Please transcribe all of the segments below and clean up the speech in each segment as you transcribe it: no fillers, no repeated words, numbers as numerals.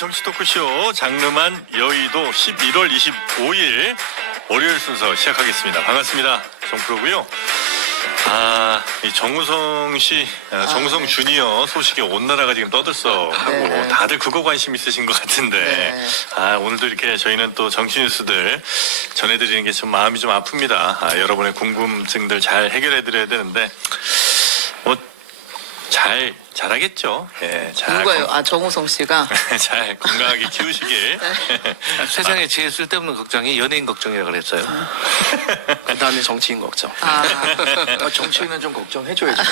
정치 토크쇼 장르만 여의도 11월 25일 월요일 순서 시작하겠습니다. 반갑습니다. 정프로고요. 이 정우성 씨, 정우성 주니어 소식이 온 나라가 지금 떠들썩하고 네. 다들 그거 관심 있으신 것 같은데 네. 오늘도 이렇게 저희는 또 정치 뉴스들 전해드리는 게 좀 마음이 좀 아픕니다. 여러분의 궁금증들 잘 해결해드려야 되는데 잘하겠죠. 예, 누가요? 정우성 씨가. 잘 건강하게 키우시길. 세상에 제일 쓸데없는 걱정이 연예인 걱정이라 그랬어요. 그 다음에 정치인 걱정. 정치인은 좀 걱정해줘야지.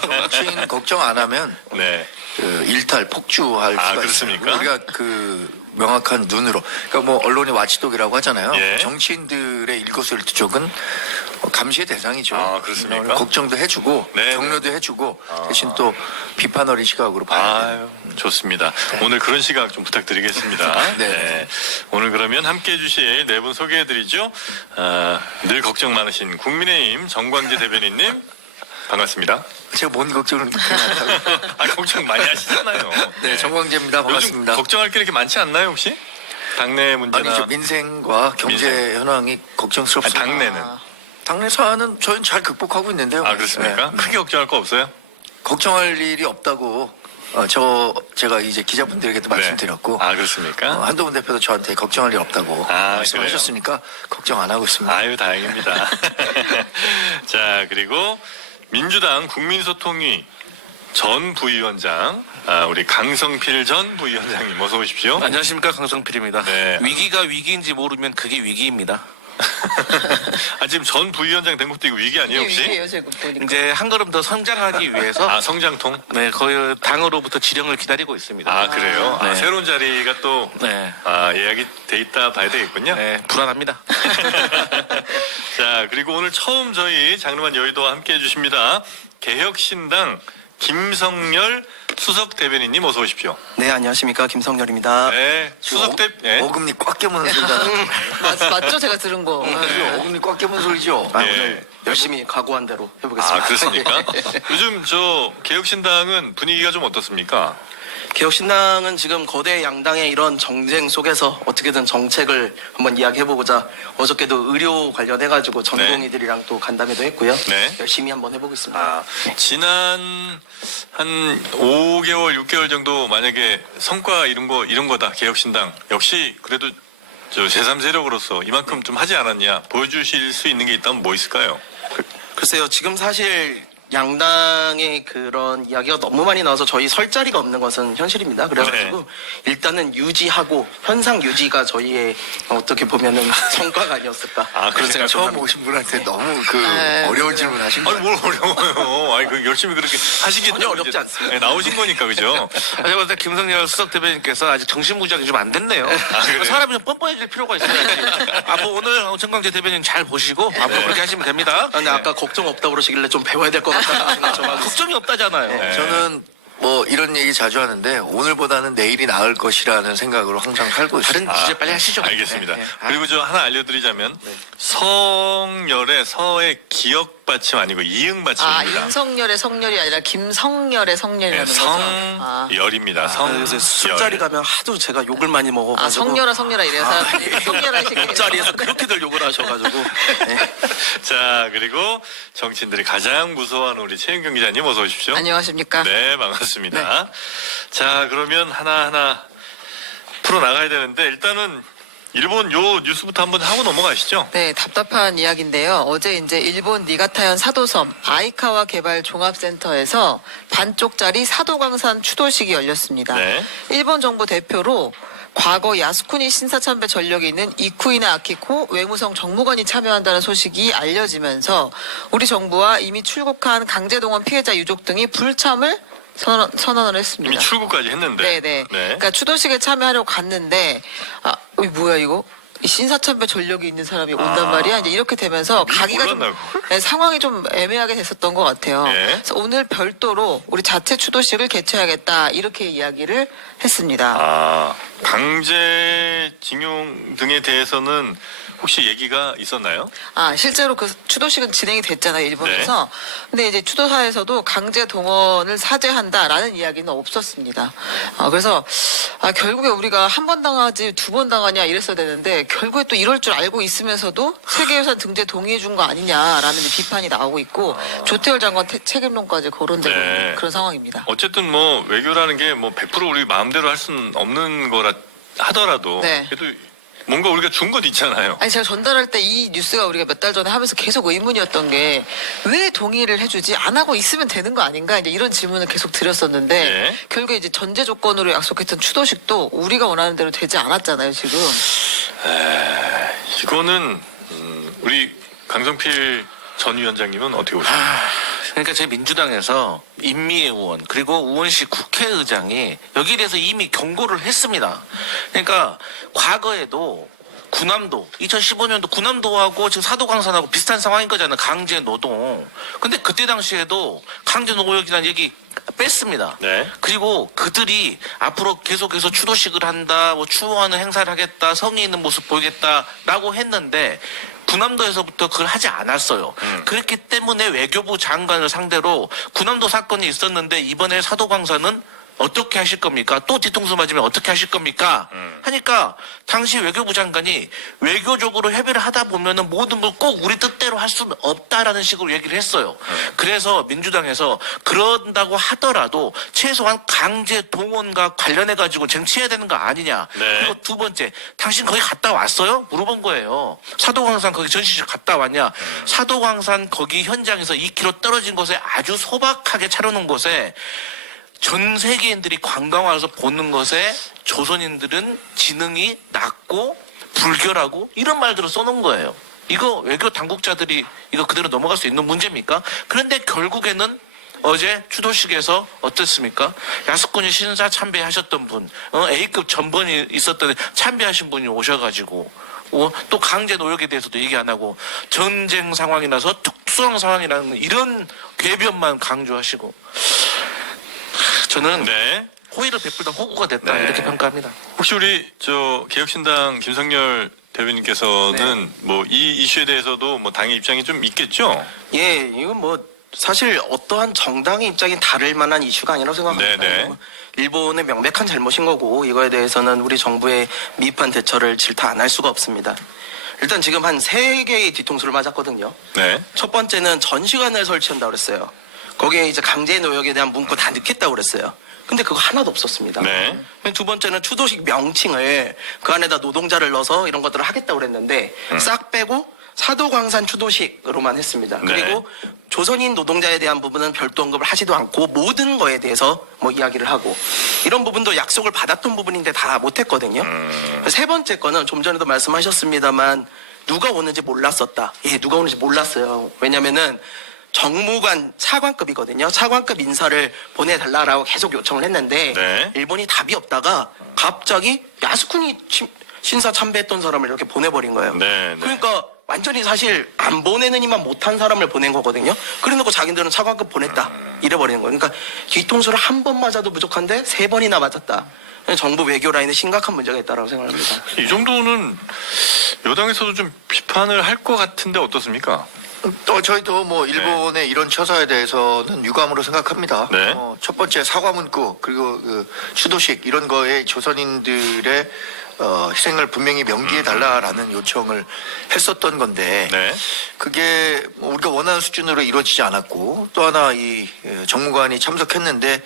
정치인 걱정 안 하면 네. 일탈 폭주할 수가 그렇습니까? 있어요. 우리가 그 명확한 눈으로, 그러니까 뭐 언론의 와치독이라고 하잖아요. 예. 정치인들의 일거수일투족은 감시의 대상이죠. 그렇습니까? 걱정도 해주고 네. 격려도 해주고 대신 또 비판 어린 시각으로 봐야 돼요. 좋습니다. 오늘 그런 시각 좀 부탁드리겠습니다. 네. 오늘 그러면 함께 해주실 네 분 소개해드리죠. 늘 걱정 많으신 국민의힘 정광재 대변인님 반갑습니다. 제가 뭔 걱정을 그렇게 하다고. 걱정 많이 하시잖아요. 네, 정광재입니다. 반갑습니다. 요즘 걱정할 게 이렇게 많지 않나요 혹시? 당내 문제나 아니죠. 민생과 경제 민생. 현황이 걱정스럽습니다. 당내는 당내 사안은 저희는 잘 극복하고 있는데요. 그렇습니까? 네. 크게 걱정할 거 없어요? 걱정할 일이 없다고 제가 이제 기자분들에게도 말씀드렸고 그렇습니까? 한동훈 대표도 저한테 걱정할 일 없다고 말씀하셨으니까 걱정 안 하고 있습니다. 다행입니다. 자, 그리고 민주당 국민소통위 전 부위원장 우리 강성필 전 부위원장님 어서 오십시오. 안녕하십니까, 강성필입니다. 네. 위기가 위기인지 모르면 그게 위기입니다. 지금 전 부위원장 된 것도 이거 위기 아니에요 혹시? 위기예요, 제가 보니까. 이제 한 걸음 더 성장하기 위해서 성장통? 네, 거의 당으로부터 지령을 기다리고 있습니다. 그래요? 네. 새로운 자리가 또 네. 예약이 돼 있다 봐야 되겠군요. 네, 불안합니다. 자, 그리고 오늘 처음 저희 장르만 여의도와 함께 해주십니다. 개혁신당 김성열 수석 대변인님 어서 오십시오. 네, 안녕하십니까. 김성열입니다. 네, 수석 네. 어금니 꽉 깨무는 소리가 맞죠? 제가 들은 거. 어금니 꽉 깨무는 소리죠. 예. 오늘 열심히 각오한 대로 해보겠습니다. 그렇습니까? 요즘 저 개혁신당은 분위기가 좀 어떻습니까? 개혁신당은 지금 거대 양당의 이런 정쟁 속에서 어떻게든 정책을 한번 이야기해보고자 어저께도 의료 관련해가지고 전공의들이랑 또 간담회도 했고요. 네. 열심히 한번 해보겠습니다. 지난 한 5개월, 6개월 정도 만약에 성과 이런 거다 개혁신당 역시 그래도 저 제3세력으로서 이만큼 좀 하지 않았냐 보여주실 수 있는 게 있다면 뭐 있을까요? 글쎄요, 지금 사실 양당의 그런 이야기가 너무 많이 나와서 저희 설 자리가 없는 것은 현실입니다. 그래가지고 일단은 유지하고 현상 유지가 저희의 어떻게 보면은 성과가 아니었을까 그런 생각 좀 처음 합니다. 오신 분한테 너무 네. 어려운 질문 하신 거예요. 뭘 어려워요. 열심히 그렇게 하시겠죠. 전혀 어렵지 않습니다. 네, 나오신 거니까 그죠? 제가 봤을 때 김성열 수석 대변인께서 아직 정신무장이 좀 안 됐네요. 그래요? 사람이 좀 뻔뻔해질 필요가 있어요. 앞으로 오늘 정광재 대변인 잘 보시고 앞으로 그렇게 하시면 됩니다. 근데 아까 걱정 없다고 그러시길래 좀 배워야 될 것 같다는 생각 좀 하고 있습니다. 걱정이 없다잖아요. 네. 저는 뭐 이런 얘기 자주 하는데 오늘보다는 내일이 나을 것이라는 생각으로 항상 살고 다른 있습니다. 주제 빨리 하시죠. 알겠습니다. 네, 네. 그리고 저 하나 알려드리자면 성열의 서의 기억 받침 아니고 이응 받침입니다. 윤석열의 성열이 아니라 김성열의 성열이라는 거죠. 성열입니다. 요새 술자리 가면 하도 제가 욕을 많이 먹어가지고 성열아 성열아 이래서 성열아 시키 술자리에서 그렇게들 욕을 하셔가지고 네. 자, 그리고 정치인들이 가장 무서워하는 우리 최은경 기자님 어서 오십시오. 안녕하십니까? 네, 반갑습니다. 자, 그러면 하나하나 풀어나가야 되는데 일단은 일본 요 뉴스부터 한번 하고 넘어가시죠. 네, 답답한 이야기인데요. 어제 이제 일본 니가타현 사도섬 아이카와 개발 종합센터에서 반쪽짜리 사도광산 추도식이 열렸습니다. 네. 일본 정부 대표로 과거 야스쿠니 신사참배 전력이 있는 이쿠이나 아키코 외무성 정무관이 참여한다는 소식이 알려지면서 우리 정부와 이미 출국한 강제동원 피해자 유족 등이 불참을 선언을 했습니다. 이미 출국까지 했는데. 네네. 그러니까 추도식에 참여하려고 갔는데 뭐야 이거? 이 신사참배 전력이 있는 사람이 온단 말이야. 이제 이렇게 되면서 가기가 좀 몰랐나, 네, 상황이 좀 애매하게 됐었던 것 같아요. 예. 그래서 오늘 별도로 우리 자체 추도식을 개최하겠다 이렇게 이야기를 했습니다. 강제징용 등에 대해서는 혹시 얘기가 있었나요? 실제로 그 추도식은 진행이 됐잖아요, 일본에서. 근데 이제 추도사에서도 강제 동원을 사죄한다라는 이야기는 없었습니다. 그래서 결국에 우리가 한 번 당하지 두 번 당하냐 이랬어야 되는데 결국에 또 이럴 줄 알고 있으면서도 세계유산 등재 동의해 준 거 아니냐라는 이제 비판이 나오고 있고 조태열 장관 책임론까지 거론되고 네. 있는 그런 상황입니다. 어쨌든 뭐 외교라는 게 뭐 100% 우리 마음대로 할 수는 없는 거라 하더라도 네. 그래도 뭔가 우리가 준 것 있잖아요. 아니 제가 전달할 때 이 뉴스가 우리가 몇 달 전에 하면서 계속 의문이었던 게 왜 동의를 해주지 안 하고 있으면 되는 거 아닌가 이제 이런 질문을 계속 드렸었는데 네. 결국에 이제 전제 조건으로 약속했던 추도식도 우리가 원하는 대로 되지 않았잖아요 지금. 이거는 우리 강성필 전 위원장님은 어떻게 보십니까? 그러니까 제 민주당에서 임미애 의원 그리고 우원식 국회의장이 여기에 대해서 이미 경고를 했습니다. 그러니까 과거에도 군함도 2015년도 군함도하고 지금 사도광산하고 비슷한 상황인 거잖아요. 강제 노동. 근데 그때 당시에도 강제 노동이라는 얘기 뺐습니다. 네. 그리고 그들이 앞으로 계속해서 추도식을 한다, 뭐 추모하는 행사를 하겠다, 성의 있는 모습 보이겠다라고 했는데 군함도에서부터 그걸 하지 않았어요. 그렇기 때문에 외교부 장관을 상대로 군함도 사건이 있었는데 이번에 사도광산은 어떻게 하실 겁니까? 또 뒤통수 맞으면 어떻게 하실 겁니까? 하니까 당시 외교부 장관이 외교적으로 협의를 하다 보면은 모든 걸 꼭 우리 뜻대로 할 수는 없다라는 식으로 얘기를 했어요. 그래서 민주당에서 그런다고 하더라도 최소한 강제 동원과 관련해 가지고 쟁취해야 되는 거 아니냐. 네. 그리고 두 번째, 당신 거기 갔다 왔어요? 물어본 거예요. 사도광산 거기 전시실 갔다 왔냐? 사도광산 거기 현장에서 2km 떨어진 곳에 아주 소박하게 차려놓은 곳에 전 세계인들이 관광 와서 보는 것에 조선인들은 지능이 낮고 불결하고 이런 말들을 써놓은 거예요. 이거 외교 당국자들이 이거 그대로 넘어갈 수 있는 문제입니까? 그런데 결국에는 어제 추도식에서 어땠습니까? 야스쿠니 신사 참배하셨던 분, A급 전번이 있었던 참배하신 분이 오셔가지고 또 강제 노역에 대해서도 얘기 안 하고 전쟁 상황이 나서 특수한 상황이라는 이런 궤변만 강조하시고 저는 네. 호의를 베풀던 호구가 됐다 네. 이렇게 평가합니다. 혹시 우리 개혁신당 김성열 대변인께서는 뭐 이 이슈에 대해서도 뭐 당의 입장이 좀 있겠죠? 예, 이건 뭐 사실 어떠한 정당의 입장이 다를 만한 이슈가 아니라고 생각합니다. 네네. 일본의 명백한 잘못인 거고 이거에 대해서는 우리 정부의 미흡한 대처를 질타 안 할 수가 없습니다. 일단 지금 한 3개의 뒤통수를 맞았거든요. 네. 첫 번째는 전시관을 설치한다고 그랬어요. 거기에 이제 강제 노역에 대한 문구 다 넣겠다고 그랬어요. 근데 그거 하나도 없었습니다. 네. 두 번째는 추도식 명칭을 그 안에다 노동자를 넣어서 이런 것들을 하겠다고 그랬는데 싹 빼고 사도광산 추도식으로만 했습니다. 네. 그리고 조선인 노동자에 대한 부분은 별도 언급을 하지도 않고 모든 거에 대해서 뭐 이야기를 하고 이런 부분도 약속을 받았던 부분인데 다 못했거든요. 세 번째 거는 좀 전에도 말씀하셨습니다만 누가 오는지 몰랐었다. 예, 누가 오는지 몰랐어요. 왜냐면은 정무관 차관급이거든요. 차관급 인사를 보내달라고 계속 요청을 했는데 네. 일본이 답이 없다가 갑자기 야스쿠니 신사 참배했던 사람을 이렇게 보내버린 거예요. 네, 네. 그러니까 완전히 사실 안 보내느니만 못한 사람을 보낸 거거든요. 그래놓고 자기들은 차관급 보냈다 이래버리는 거예요. 그러니까 뒤통수를 한 번 맞아도 부족한데 3번이나 맞았다. 정부 외교 라인에 심각한 문제가 있다고 생각합니다. 이 정도는 여당에서도 좀 비판을 할 것 같은데 어떻습니까? 저희도 뭐 일본의 이런 처사에 대해서는 유감으로 생각합니다. 네. 첫 번째 사과 문구 그리고 그 추도식 이런 거에 조선인들의 희생을 분명히 명기해 달라라는 요청을 했었던 건데 네. 그게 뭐 우리가 원하는 수준으로 이루어지지 않았고 또 하나 이 정무관이 참석했는데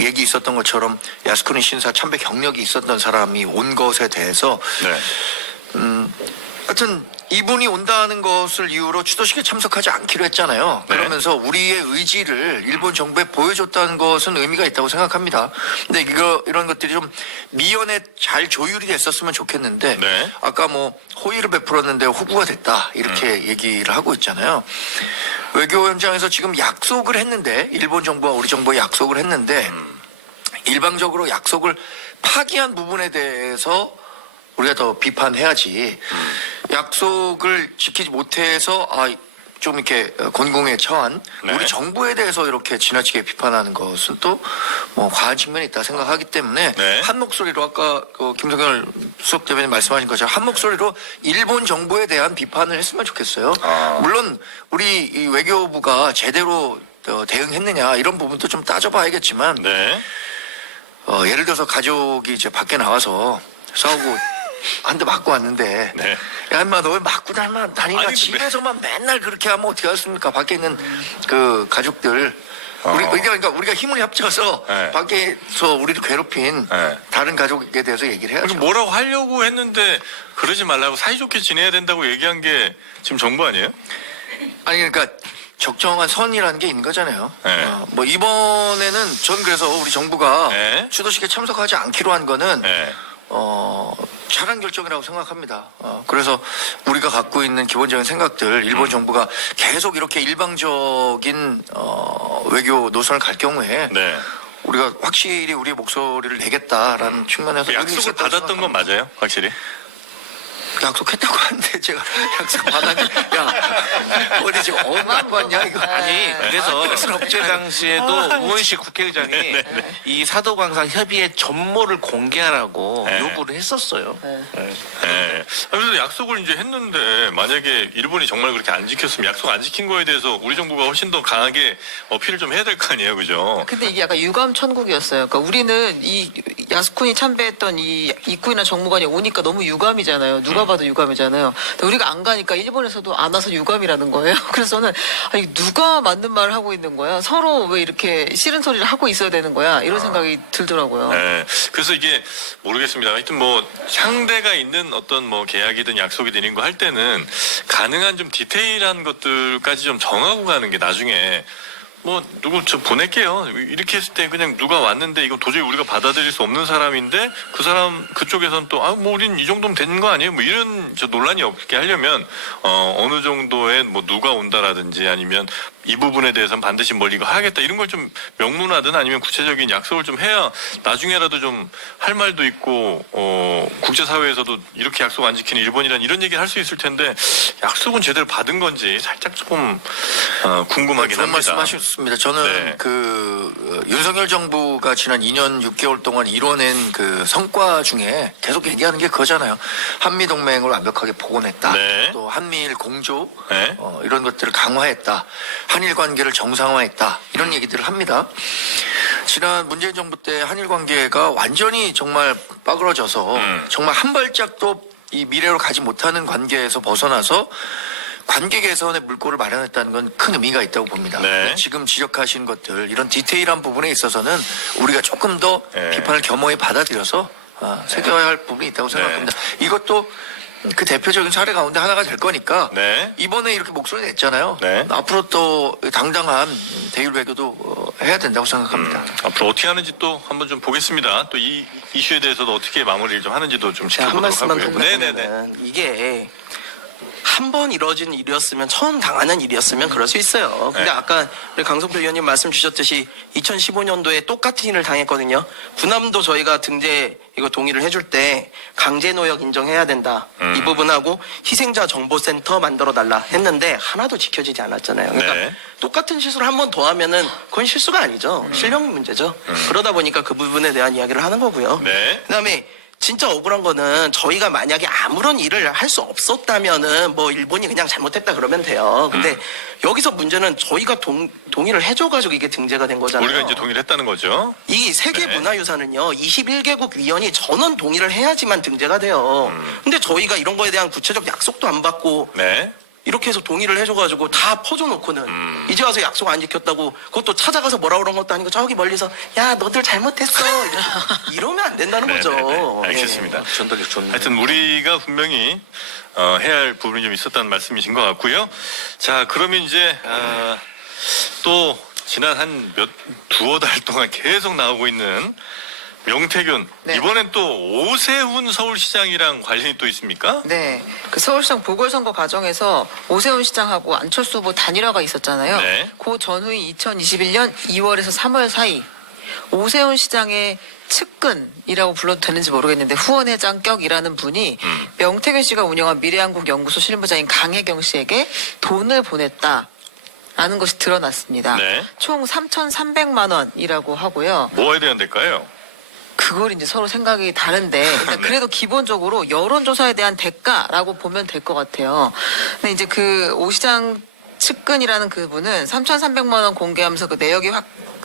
얘기 있었던 것처럼 야스쿠니 신사 참배 경력이 있었던 사람이 온 것에 대해서 네. 하여튼 이분이 온다는 것을 이유로 추도식에 참석하지 않기로 했잖아요. 네. 그러면서 우리의 의지를 일본 정부에 보여줬다는 것은 의미가 있다고 생각합니다. 근데 이런 것들이 좀 미연에 잘 조율이 됐었으면 좋겠는데 네. 아까 뭐 호의를 베풀었는데 호구가 됐다 이렇게 얘기를 하고 있잖아요. 외교 현장에서 지금 약속을 했는데 일본 정부와 우리 정부가 약속을 했는데 일방적으로 약속을 파기한 부분에 대해서 우리가 더 비판해야지 약속을 지키지 못해서 좀 이렇게 곤궁에 처한 네. 우리 정부에 대해서 이렇게 지나치게 비판하는 것은 또 뭐 과한 측면이 있다 생각하기 때문에 네. 한 목소리로 아까 그 김성열 수석 대변인 말씀하신 것처럼 한 목소리로 일본 정부에 대한 비판을 했으면 좋겠어요. 물론 우리 이 외교부가 제대로 대응했느냐 이런 부분도 좀 따져봐야겠지만 네. 예를 들어서 가족이 이제 밖에 나와서 싸우고 한 대 맞고 왔는데 네. 야 인마 너 왜 맞고 다니냐 아니, 근데- 집에서만 맨날 그렇게 하면 어떻게 하겠습니까? 밖에 있는 그 가족들 그러니까 우리가 힘을 합쳐서 네. 밖에서 우리를 괴롭힌 네. 다른 가족에 대해서 얘기를 해야죠. 뭐라고 하려고 했는데 그러지 말라고 사이좋게 지내야 된다고 얘기한 게 지금 정부 아니에요? 아니 그러니까 적정한 선이라는 게 있는 거잖아요. 네. 뭐 이번에는 전 그래서 우리 정부가 네. 추도식에 참석하지 않기로 한 거는 네. 잘한 결정이라고 생각합니다. 그래서 우리가 갖고 있는 기본적인 생각들 일본 정부가 계속 이렇게 일방적인 외교 노선을 갈 경우에 네. 우리가 확실히 우리의 목소리를 내겠다라는 측면에서 의미 약속을 있었다고 받았던 건 생각합니다. 맞아요? 확실히? 약속했다고 하는데 제가 약속 받았는데 야 어디 지금 엄한 거 같냐 이거 아니 그래서 그때 당시에도 우원식 국회의장이 이 사도광산 협의의 전모를 공개하라고 네. 요구를 했었어요. 네. 그래서 약속을 이제 했는데 만약에 일본이 정말 그렇게 안 지켰으면 약속 안 지킨 거에 대해서 우리 정부가 훨씬 더 강하게 어필을 좀 해야 될 거 아니에요, 그죠? 근데 이게 약간 유감 천국이었어요. 그러니까 우리는 이 야스쿠니 참배했던 이 이쿠이나 정무관이 오니까 너무 유감이잖아요. 누가 봐도 유감이잖아요. 근데 우리가 안 가니까 일본에서도 안 와서 유감이라는 거예요. 그래서 저는 아니 누가 맞는 말을 하고 있는 거야? 서로 왜 이렇게 싫은 소리를 하고 있어야 되는 거야? 이런 생각이 들더라고요. 네. 그래서 이게 모르겠습니다. 하여튼 뭐 상대가 있는 어떤 뭐 계약이든 약속이든 이런 거 할 때는 가능한 좀 디테일한 것들까지 좀 정하고 가는 게 나중에 뭐 누구 저 보낼게요. 이렇게 했을 때 그냥 누가 왔는데 이거 도저히 우리가 받아들일 수 없는 사람인데 그 사람 그쪽에서는 또 뭐 우린 이 정도면 되는 거 아니에요? 뭐 이런 저 논란이 없게 하려면 어느 정도의 뭐 누가 온다라든지 아니면 이 부분에 대해서는 반드시 뭘 이거 하겠다 이런 걸 좀 명문화든 아니면 구체적인 약속을 좀 해야 나중에라도 좀 할 말도 있고 국제사회에서도 이렇게 약속 안 지키는 일본이란 이런 얘기를 할 수 있을 텐데 약속은 제대로 받은 건지 살짝 조금 궁금하긴 좋은 합니다. 말씀하셨습니다. 저는 네. 그 윤석열 정부가 지난 2년 6개월 동안 이뤄낸 그 성과 중에 계속 얘기하는 게 그거잖아요. 한미 동맹을 완벽하게 복원했다. 네. 또 한미일 공조 네. 이런 것들을 강화했다. 한일 관계를 정상화했다. 이런 얘기들을 합니다. 지난 문재인 정부 때 한일 관계가 완전히 정말 빠그러져서 정말 한 발짝도 이 미래로 가지 못하는 관계에서 벗어나서 관계 개선의 물꼬를 마련했다는 건 큰 의미가 있다고 봅니다. 네. 지금 지적하신 것들 이런 디테일한 부분에 있어서는 우리가 조금 더 네. 비판을 겸허히 받아들여서 새겨야 할 부분이 있다고 생각합니다. 이것도 그 대표적인 사례 가운데 하나가 될 거니까 네. 이번에 이렇게 목소리 냈잖아요. 네. 앞으로 또 당당한 대일 외교도 해야 된다고 생각합니다. 앞으로 어떻게 하는지 또 한번 좀 보겠습니다. 또 이 이슈에 대해서도 어떻게 마무리를 좀 하는지도 좀 제가 한 지켜보도록 말씀만 하고요. 더 네네네. 드리면 이게 한 번 이뤄진 일이었으면 처음 당하는 일이었으면 그럴 수 있어요. 근데 네. 아까 우리 강성표 의원님 말씀 주셨듯이 2015년도에 똑같은 일을 당했거든요. 군함도 저희가 등재 이거 동의를 해줄 때 강제 노역 인정해야 된다. 이 부분하고 희생자 정보센터 만들어 달라 했는데 하나도 지켜지지 않았잖아요. 그러니까 네. 똑같은 실수를 한 번 더 하면은 그건 실수가 아니죠. 실력 문제죠. 그러다 보니까 그 부분에 대한 이야기를 하는 거고요. 네. 그다음에 진짜 억울한 거는 저희가 만약에 아무런 일을 할 수 없었다면은 뭐 일본이 그냥 잘못했다 그러면 돼요. 근데 여기서 문제는 저희가 동의를 해줘가지고 이게 등재가 된 거잖아요. 우리가 이제 동의를 했다는 거죠. 이 세계 네. 문화유산은요 21개국 위원이 전원 동의를 해야지만 등재가 돼요. 근데 저희가 이런 거에 대한 구체적 약속도 안 받고 네. 이렇게 해서 동의를 해줘가지고 다 퍼줘놓고는 이제 와서 약속 안 지켰다고 그것도 찾아가서 뭐라 그런 것도 아니고 저기 멀리서 야 너들 잘못했어 이러면 안 된다는 거죠. 네네네. 알겠습니다. 네. 전달력 좋네. 하여튼 우리가 분명히 해야 할 부분이 좀 있었다는 말씀이신 것 같고요. 자, 그러면 이제 또 지난 한 두어 달 동안 계속 나오고 있는 명태균. 네. 이번엔 또 오세훈 서울시장이랑 관련이 또 있습니까? 네, 그 서울시장 보궐선거 과정에서 오세훈 시장하고 안철수 후보 단일화가 있었잖아요. 네. 그 전후인 2021년 2월에서 3월 사이 오세훈 시장의 측근이라고 불러도 되는지 모르겠는데 후원회장격이라는 분이 명태균 씨가 운영한 미래한국연구소 실무자인 강혜경 씨에게 돈을 보냈다라는 것이 드러났습니다. 네. 총 3,300만 원이라고 하고요. 뭐에 대한 대가요? 그걸 이제 서로 생각이 다른데 일단 그래도 기본적으로 여론조사에 대한 대가라고 보면 될 것 같아요. 근데 이제 그 오 시장 측근이라는 그분은 3,300만 원 공개하면서 그 내역이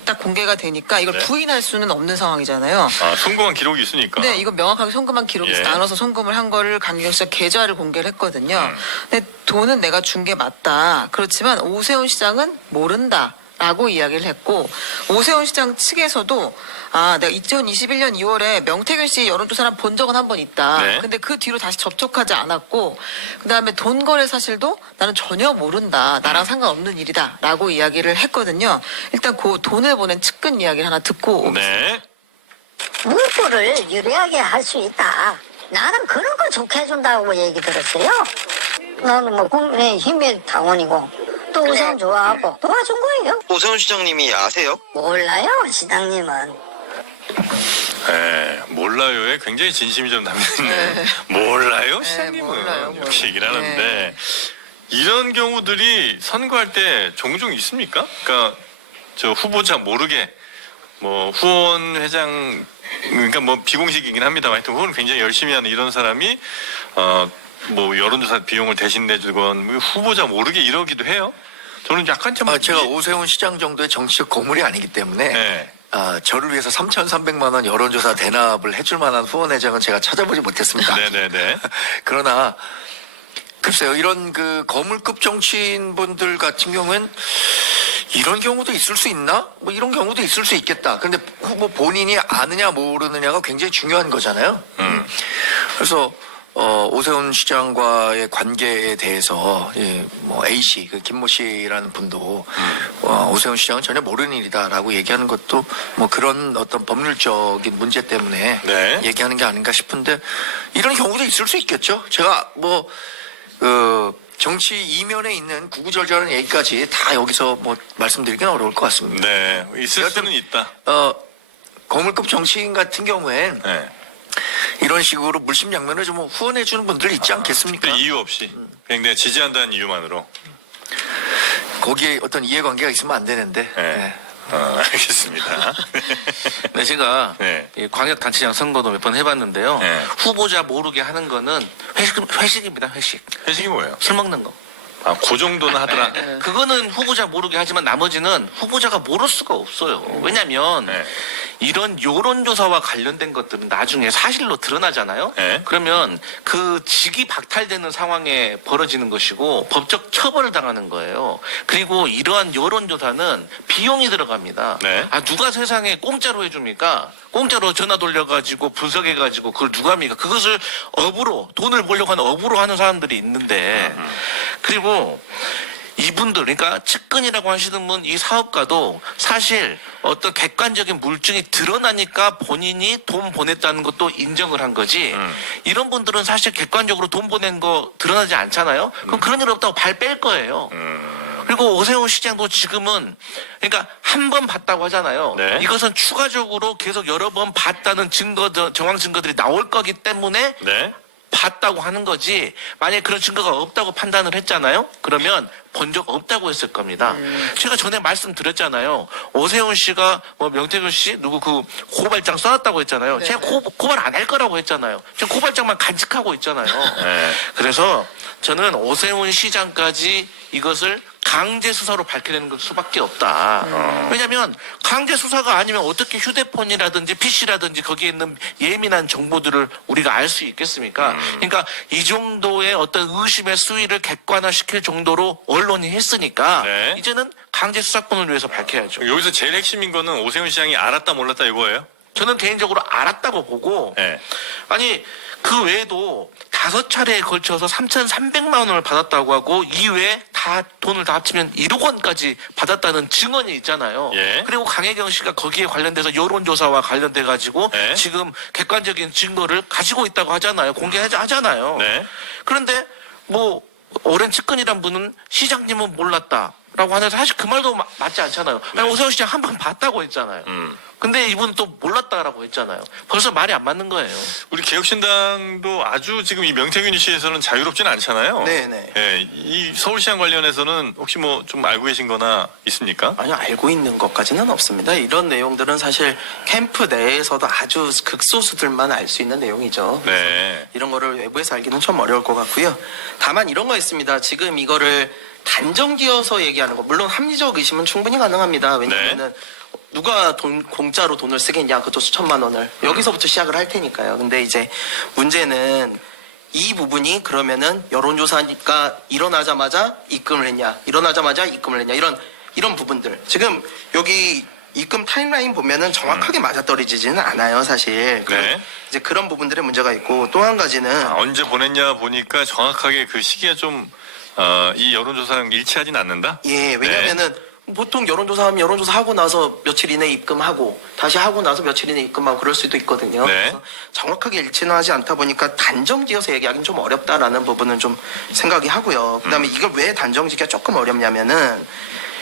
딱 공개가 되니까 이걸 네. 부인할 수는 없는 상황이잖아요. 아, 송금한 기록이 있으니까. 네, 이거 명확하게 송금한 기록이 예. 나눠서 송금을 한 거를 강기경 씨가 계좌를 공개를 했거든요. 근데 돈은 내가 준 게 맞다. 그렇지만 오세훈 시장은 모른다. 라고 이야기를 했고 오세훈 시장 측에서도 아 내가 2021년 2월에 명태균 씨 여론조사를 본 적은 한 번 있다. 네. 근데 그 뒤로 다시 접촉하지 않았고 그다음에 돈 거래 사실도 나는 전혀 모른다. 나랑 상관없는 일이다. 라고 이야기를 했거든요. 일단 그 돈을 보낸 측근 이야기를 하나 듣고 네. 문구를 유리하게 할 수 있다. 나는 그런 거 좋게 해준다고 얘기 들었어요. 나는 뭐 국민의힘의 당원이고 또 우선 좋아하고 도와준 거예요. 오세훈 시장님이 아세요? 몰라요, 시장님은. 네, 몰라요에 굉장히 진심이 좀 담겨있네. 몰라요? 시장님은 몰라요. 이렇게 얘기를 하는데 네. 이런 경우들이 선거할 때 종종 있습니까? 그러니까 저 후보자 모르게 뭐 후원 회장 그러니까 뭐 비공식이긴 합니다만 하여튼 후원을 굉장히 열심히 하는 이런 사람이 뭐 여론조사 비용을 대신 내주건 뭐 후보자 모르게 이러기도 해요. 저는 약간 좀 제가 오세훈 시장 정도의 정치적 거물이 아니기 때문에 네. 저를 위해서 3,300만 원 여론조사 대납을 해줄 만한 후원회장은 제가 찾아보지 못했습니다. 네네네. 그러나 글쎄요, 이런 그 거물급 정치인분들 같은 경우엔 이런 경우도 있을 수 있나? 뭐 이런 경우도 있을 수 있겠다. 근데 후보 본인이 아느냐 모르느냐가 굉장히 중요한 거잖아요. 그래서 오세훈 시장과의 관계에 대해서 뭐 A 씨, 그 김모 씨라는 분도 오세훈 시장은 전혀 모르는 일이다라고 얘기하는 것도 뭐 그런 어떤 법률적인 문제 때문에 네. 얘기하는 게 아닌가 싶은데 이런 경우도 있을 수 있겠죠. 제가 뭐 정치 이면에 있는 구구절절한 얘기까지 다 여기서 뭐 말씀드리기는 어려울 것 같습니다. 네, 있을 수는 있다. 거물급 정치인 같은 경우엔 네. 이런 식으로 물심양면을 좀 후원해 주는 분들이 있지 않겠습니까? 이유 없이 그냥 내가 지지한다는 이유만으로. 거기에 어떤 이해관계가 있으면 안 되는데. 네. 네. 알겠습니다. 네, 제가 네. 이 광역단체장 선거도 몇 번 해봤는데요. 네. 후보자 모르게 하는 거는 회식입니다. 회식. 회식이 뭐예요? 술 먹는 거. 그 정도는 하더라. 그거는 후보자 모르게 하지만 나머지는 후보자가 모를 수가 없어요. 왜냐면 네. 이런 여론조사와 관련된 것들은 나중에 사실로 드러나잖아요. 네. 그러면 그 직이 박탈되는 상황에 벌어지는 것이고 법적 처벌을 당하는 거예요. 그리고 이러한 여론조사는 비용이 들어갑니다. 네. 누가 세상에 공짜로 해줍니까? 공짜로 전화 돌려가지고 분석해가지고 그걸 누가 합니까? 그것을 업으로 돈을 벌려고 하는 업으로 하는 사람들이 있는데 그리고 이분들 그러니까 측근이라고 하시는 분 이 사업가도 사실 어떤 객관적인 물증이 드러나니까 본인이 돈 보냈다는 것도 인정을 한 거지 이런 분들은 사실 객관적으로 돈 보낸 거 드러나지 않잖아요. 그럼 그런 일 없다고 발 뺄 거예요. 그리고 오세훈 시장도 지금은 그러니까 한 번 봤다고 하잖아요. 네. 이것은 추가적으로 계속 여러 번 봤다는 증거 정황 증거들이 나올 거기 때문에 네. 봤다고 하는 거지 만약에 그런 증거가 없다고 판단을 했잖아요. 그러면 본 적 없다고 했을 겁니다. 제가 전에 말씀드렸잖아요. 오세훈 씨가 뭐 명태균 씨 누구 그 고발장 써놨다고 했잖아요. 네. 제가 고발 안 할 거라고 했잖아요. 지금 고발장만 간직하고 있잖아요. 네. 그래서 저는 오세훈 시장까지 이것을 강제 수사로 밝혀내는 것 수밖에 없다. 왜냐하면 강제 수사가 아니면 어떻게 휴대폰이라든지 PC라든지 거기에 있는 예민한 정보들을 우리가 알 수 있겠습니까? 그러니까 이 정도의 어떤 의심의 수위를 객관화시킬 정도로 언론이 했으니까 네. 이제는 강제 수사권을 위해서 밝혀야죠. 여기서 제일 핵심인 거는 오세훈 시장이 알았다 몰랐다 이거예요? 저는 개인적으로 알았다고 보고 네. 아니 그 외에도 5차례에 걸쳐서 3,300만 원을 받았다고 하고 이외에 다 돈을 다 합치면 1억 원까지 받았다는 증언이 있잖아요. 예. 그리고 강혜경 씨가 거기에 관련돼서 여론조사와 관련돼 가지고 네. 지금 객관적인 증거를 가지고 있다고 하잖아요. 공개하잖아요. 네. 그런데 뭐 오랜 측근이란 분은 시장님은 몰랐다라고 하는데 사실 그 말도 맞지 않잖아요. 아니, 오세훈 시장 한 번 봤다고 했잖아요. 근데 이분 또 몰랐다라고 했잖아요. 벌써 말이 안 맞는 거예요. 우리 개혁신당도 아주 지금 이 명태균 이슈에서는 자유롭지는 않잖아요. 네네. 예, 이 서울시장 관련해서는 혹시 뭐 좀 알고 계신 거나 있습니까? 아니요, 알고 있는 것까지는 없습니다. 이런 내용들은 사실 캠프 내에서도 아주 극소수들만 알 수 있는 내용이죠. 네. 이런 거를 외부에서 알기는 좀 어려울 것 같고요. 다만 이런 거 있습니다. 지금 이거를 단정지어서 얘기하는 거, 물론 합리적 의심은 충분히 가능합니다. 왜냐면은 누가 공짜로 돈을 쓰겠냐, 그것도 수천만 원을. 여기서부터 시작을 할 테니까요. 근데 이제 문제는 이 부분이 그러면은 여론조사니까 일어나자마자 입금을 했냐, 일어나자마자 입금을 했냐, 이런 부분들. 지금 여기 입금 타임라인 보면은 정확하게 맞아떨어지지는 않아요, 사실. 네. 이제 그런 부분들의 문제가 있고, 또 한 가지는 언제 보냈냐 보니까 정확하게 그 시기가 좀, 이 여론조사랑 일치하진 않는다? 예, 왜냐면은 보통 여론조사하면 여론조사하고 나서 며칠 이내에 입금하고 다시 하고 나서 며칠 이내에 입금하고 그럴 수도 있거든요. 네. 그래서 정확하게 일치는 하지 않다 보니까 단정지어서 얘기하기는 좀 어렵다라는 부분은 좀 생각이 하고요. 그다음에 이걸 왜 단정지기가 조금 어렵냐면은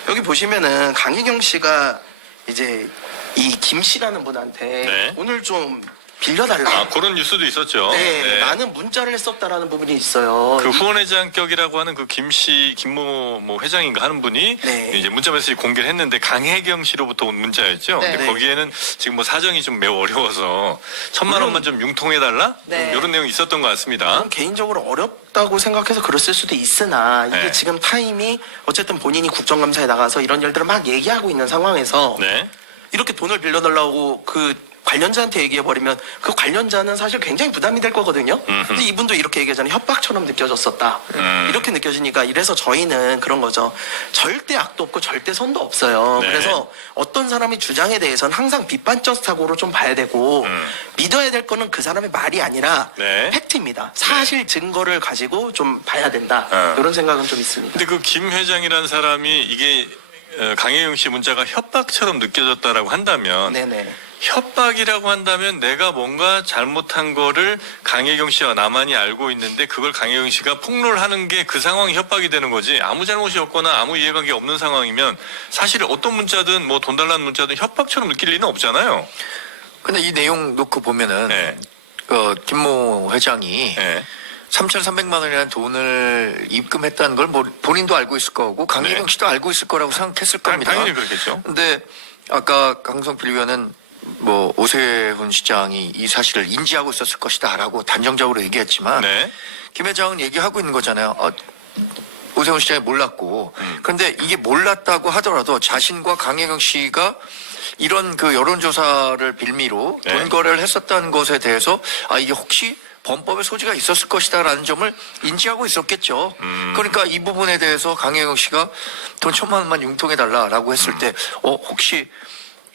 여기 보시면은 강희경 씨가 이제 이 김 씨라는 분한테 네. 돈을 좀 빌려달라. 그런 뉴스도 있었죠. 네, 나는 문자를 했었다라는 부분이 있어요. 그 후원회장격이라고 하는 그 김모 뭐 회장인가 하는 분이 네. 이제 문자 메시지 공개를 했는데 강혜경 씨로부터 온 문자였죠. 네. 근데 네. 거기에는 지금 뭐 사정이 좀 매우 어려워서 1,000만 원만 좀 융통해달라? 네. 이런 내용이 있었던 것 같습니다. 저는 개인적으로 어렵다고 생각해서 그랬을 수도 있으나 이게 네. 지금 타임이 어쨌든 본인이 국정감사에 나가서 이런 일들을 막 얘기하고 있는 상황에서 네. 이렇게 돈을 빌려달라고 그 관련자한테 얘기해버리면 그 관련자는 사실 굉장히 부담이 될 거거든요. 근데 이분도 이렇게 얘기하잖아요. 협박처럼 느껴졌었다. 이렇게 느껴지니까 이래서 저희는 그런 거죠. 절대 악도 없고 절대 선도 없어요. 네. 그래서 어떤 사람의 주장에 대해서는 항상 비판적 사고로 좀 봐야 되고 믿어야 될 거는 그 사람의 말이 아니라 네. 팩트입니다. 사실 증거를 가지고 좀 봐야 된다. 어. 이런 생각은 좀 있습니다. 근데 그 김 회장이라는 사람이 이게 강혜경 씨 문자가 협박처럼 느껴졌다라고 한다면 네네. 협박이라고 한다면 내가 뭔가 잘못한 거를 강혜경 씨와 나만이 알고 있는데 그걸 강혜경 씨가 폭로를 하는 게 그 상황이 협박이 되는 거지. 아무 잘못이 없거나 아무 이해관계 없는 상황이면 사실 어떤 문자든 뭐 돈 달라는 문자든 협박처럼 느낄 리는 없잖아요. 근데 이 내용 놓고 보면은 네. 김모 회장이 네. 3,300만 원이라는 돈을 입금했다는 걸 본인도 알고 있을 거고 강혜경 네. 씨도 알고 있을 거라고 생각했을 겁니다. 당연히 그렇겠죠. 근데 아까 강성필 의원은 뭐 오세훈 시장이 이 사실을 인지하고 있었을 것이다라고 단정적으로 얘기했지만 네. 김 회장은 얘기하고 있는 거잖아요. 오세훈 시장이 몰랐고 그런데 이게 몰랐다고 하더라도 자신과 강혜경 씨가 이런 그 여론조사를 빌미로 네. 돈 거래를 했었다는 것에 대해서 이게 혹시 범법의 소지가 있었을 것이다라는 점을 인지하고 있었겠죠. 그러니까 이 부분에 대해서 강혜경 씨가 돈 1,000만 원만 융통해달라라고 했을 때 혹시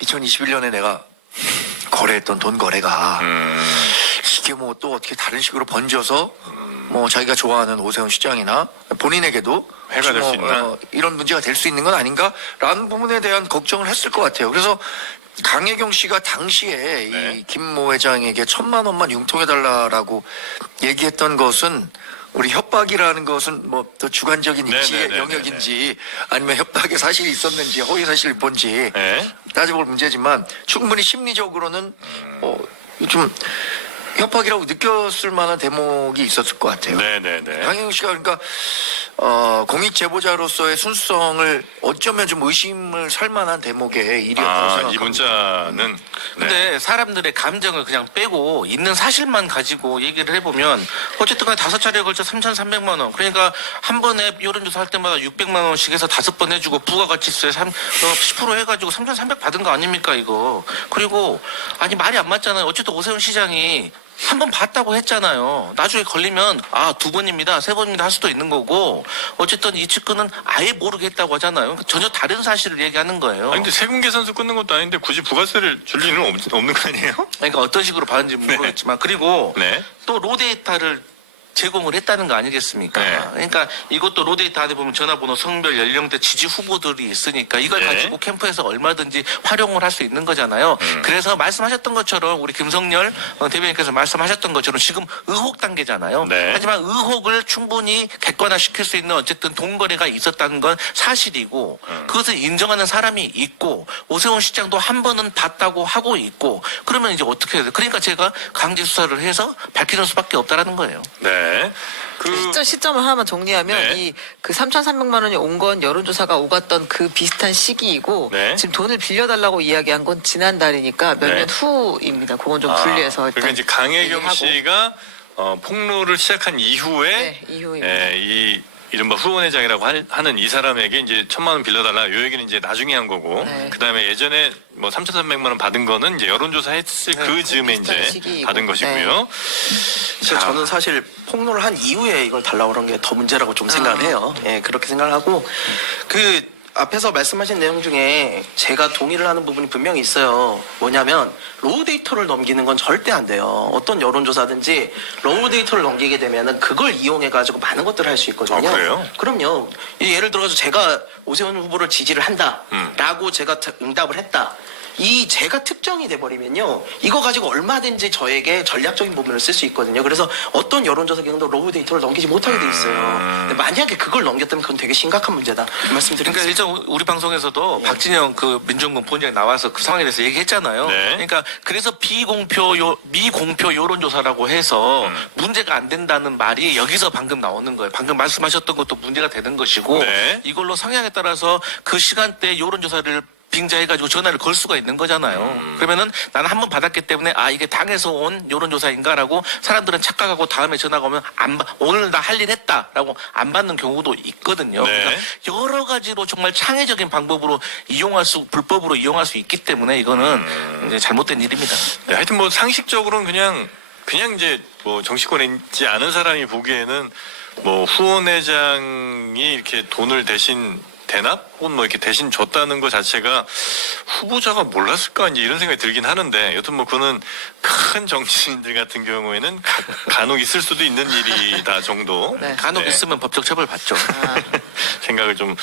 2021년에 내가 거래했던 돈 거래가 이게 뭐 또 어떻게 다른 식으로 번져서 뭐 자기가 좋아하는 오세훈 시장이나 본인에게도 해가 될 수 있나? 이런 문제가 될 수 있는 건 아닌가라는 부분에 대한 걱정을 했을 것 같아요. 그래서 강혜경 씨가 당시에 네. 이 김모 회장에게 1,000만 원만 융통해달라라고 얘기했던 것은 우리 협박이라는 것은 뭐 또 주관적인 입지의 네네네네네. 영역인지 아니면 협박의 사실이 있었는지 허위 사실을 본지 네. 따져볼 문제지만 충분히 심리적으로는 좀 협박이라고 느꼈을 만한 대목이 있었을 것 같아요. 네네네. 강혜경 씨가 그러니까 공익 제보자로서의 순수성을 어쩌면 좀 의심을 살 만한 대목의 일이었다고 생각합니다. 이 문자는 근데 사람들의 감정을 그냥 빼고 있는 사실만 가지고 얘기를 해보면 어쨌든 간에 5차례에 걸쳐 3,300만 원. 그러니까 한 번에 여론조사 할 때마다 600만 원씩 해서 5번 해주고 부가가치세 10% 해가지고 3,300 받은 거 아닙니까 이거. 그리고 아니 말이 안 맞잖아요. 어쨌든 오세훈 시장이 한 번 봤다고 했잖아요. 나중에 걸리면 2번입니다, 3번입니다 할 수도 있는 거고 어쨌든 이 측근은 아예 모르겠다고 하잖아요. 그러니까 전혀 다른 사실을 얘기하는 거예요. 아니 근데 세금 계산서 끊는 것도 아닌데 굳이 부가세를 줄 리는 없는 거 아니에요? 그러니까 어떤 식으로 받은지 모르겠지만 그리고 네. 또 로데이터를 제공을 했다는 거 아니겠습니까? 네. 그러니까 이것도 로데이터 안에 보면 전화번호, 성별, 연령대, 지지 후보들이 있으니까 이걸 네. 가지고 캠프에서 얼마든지 활용을 할 수 있는 거잖아요. 그래서 말씀하셨던 것처럼 우리 김성열 대변인께서 말씀하셨던 것처럼 지금 의혹 단계잖아요. 네. 하지만 의혹을 충분히 객관화시킬 수 있는 어쨌든 동거래가 있었다는 건 사실이고 그것을 인정하는 사람이 있고 오세훈 시장도 한 번은 봤다고 하고 있고 그러면 이제 어떻게 해야 돼요? 그러니까 제가 강제 수사를 해서 밝히는 수밖에 없다라는 거예요. 네. 시점을 하나만 정리하면 네. 이 그 3,300만 원이 온 건 여론조사가 오갔던 그 비슷한 시기이고 네. 지금 돈을 빌려달라고 이야기한 건 지난달이니까 몇 네. 년 후입니다. 그건 좀 분리해서 일단 그러니까 이제 강혜경 얘기하고. 씨가 폭로를 시작한 이후에 네, 이후입니다. 이 이른바 후원회장이라고 하는 이 사람에게 이제 1,000만 원 빌려달라. 요 얘기는 이제 나중에 한 거고. 네. 그다음에 예전에 뭐 3,300만 원 받은 거는 이제 여론조사 했을 네, 그 즈음에 비슷한 이제 시기이고. 받은 것이고요. 그래서 저는 사실 폭로를 한 이후에 이걸 달라고 그런 게 더 문제라고 좀 생각을 해요. 예, 그렇게 생각을 하고 그 앞에서 말씀하신 내용 중에 제가 동의를 하는 부분이 분명히 있어요. 뭐냐면 로우 데이터를 넘기는 건 절대 안 돼요. 어떤 여론조사든지 로우 데이터를 넘기게 되면은 그걸 이용해가지고 많은 것들을 할 수 있거든요. 아, 그래요? 그럼요. 예를 들어서 제가 오세훈 후보를 지지를 한다라고 제가 응답을 했다. 이 제가 특정이 돼버리면요 이거 가지고 얼마든지 저에게 전략적인 부분을 쓸 수 있거든요. 그래서 어떤 여론조사 기관도 로우 데이터를 넘기지 못하게 돼 있어요. 근데 만약에 그걸 넘겼다면 그건 되게 심각한 문제다 이 말씀드리겠습니다. 그러니까 일단 우리 방송에서도 박진영 그 민정군 본부장이 나와서 그 상황에 대해서 얘기했잖아요. 네. 그러니까 그래서 미공표 여론조사라고 해서 문제가 안 된다는 말이 여기서 방금 나오는 거예요. 방금 말씀하셨던 것도 문제가 되는 것이고 네. 이걸로 성향에 따라서 그 시간대 여론조사를 빙자해가지고 전화를 걸 수가 있는 거잖아요. 그러면은 나는 한 번 받았기 때문에 아 이게 당에서 온 여론조사인가라고 사람들은 착각하고 다음에 전화가 오면 오늘 나 할 일 했다라고 안 받는 경우도 있거든요. 네. 그러니까 여러 가지로 정말 창의적인 방법으로 불법으로 이용할 수 있기 때문에 이거는 이제 잘못된 일입니다. 네, 하여튼 뭐 상식적으로는 그냥 이제 뭐 정치권에 있지 않은 사람이 보기에는 뭐 후원회장이 이렇게 돈을 대신 대납 혹은 뭐 이렇게 대신 줬다는 것 자체가 후보자가 몰랐을까 이제 이런 생각이 들긴 하는데 여튼 뭐 그거는 큰 정치인들 같은 경우에는 간혹 있을 수도 있는 일이다 정도 네. 간혹 네. 있으면 법적 처벌 받죠. 생각을 좀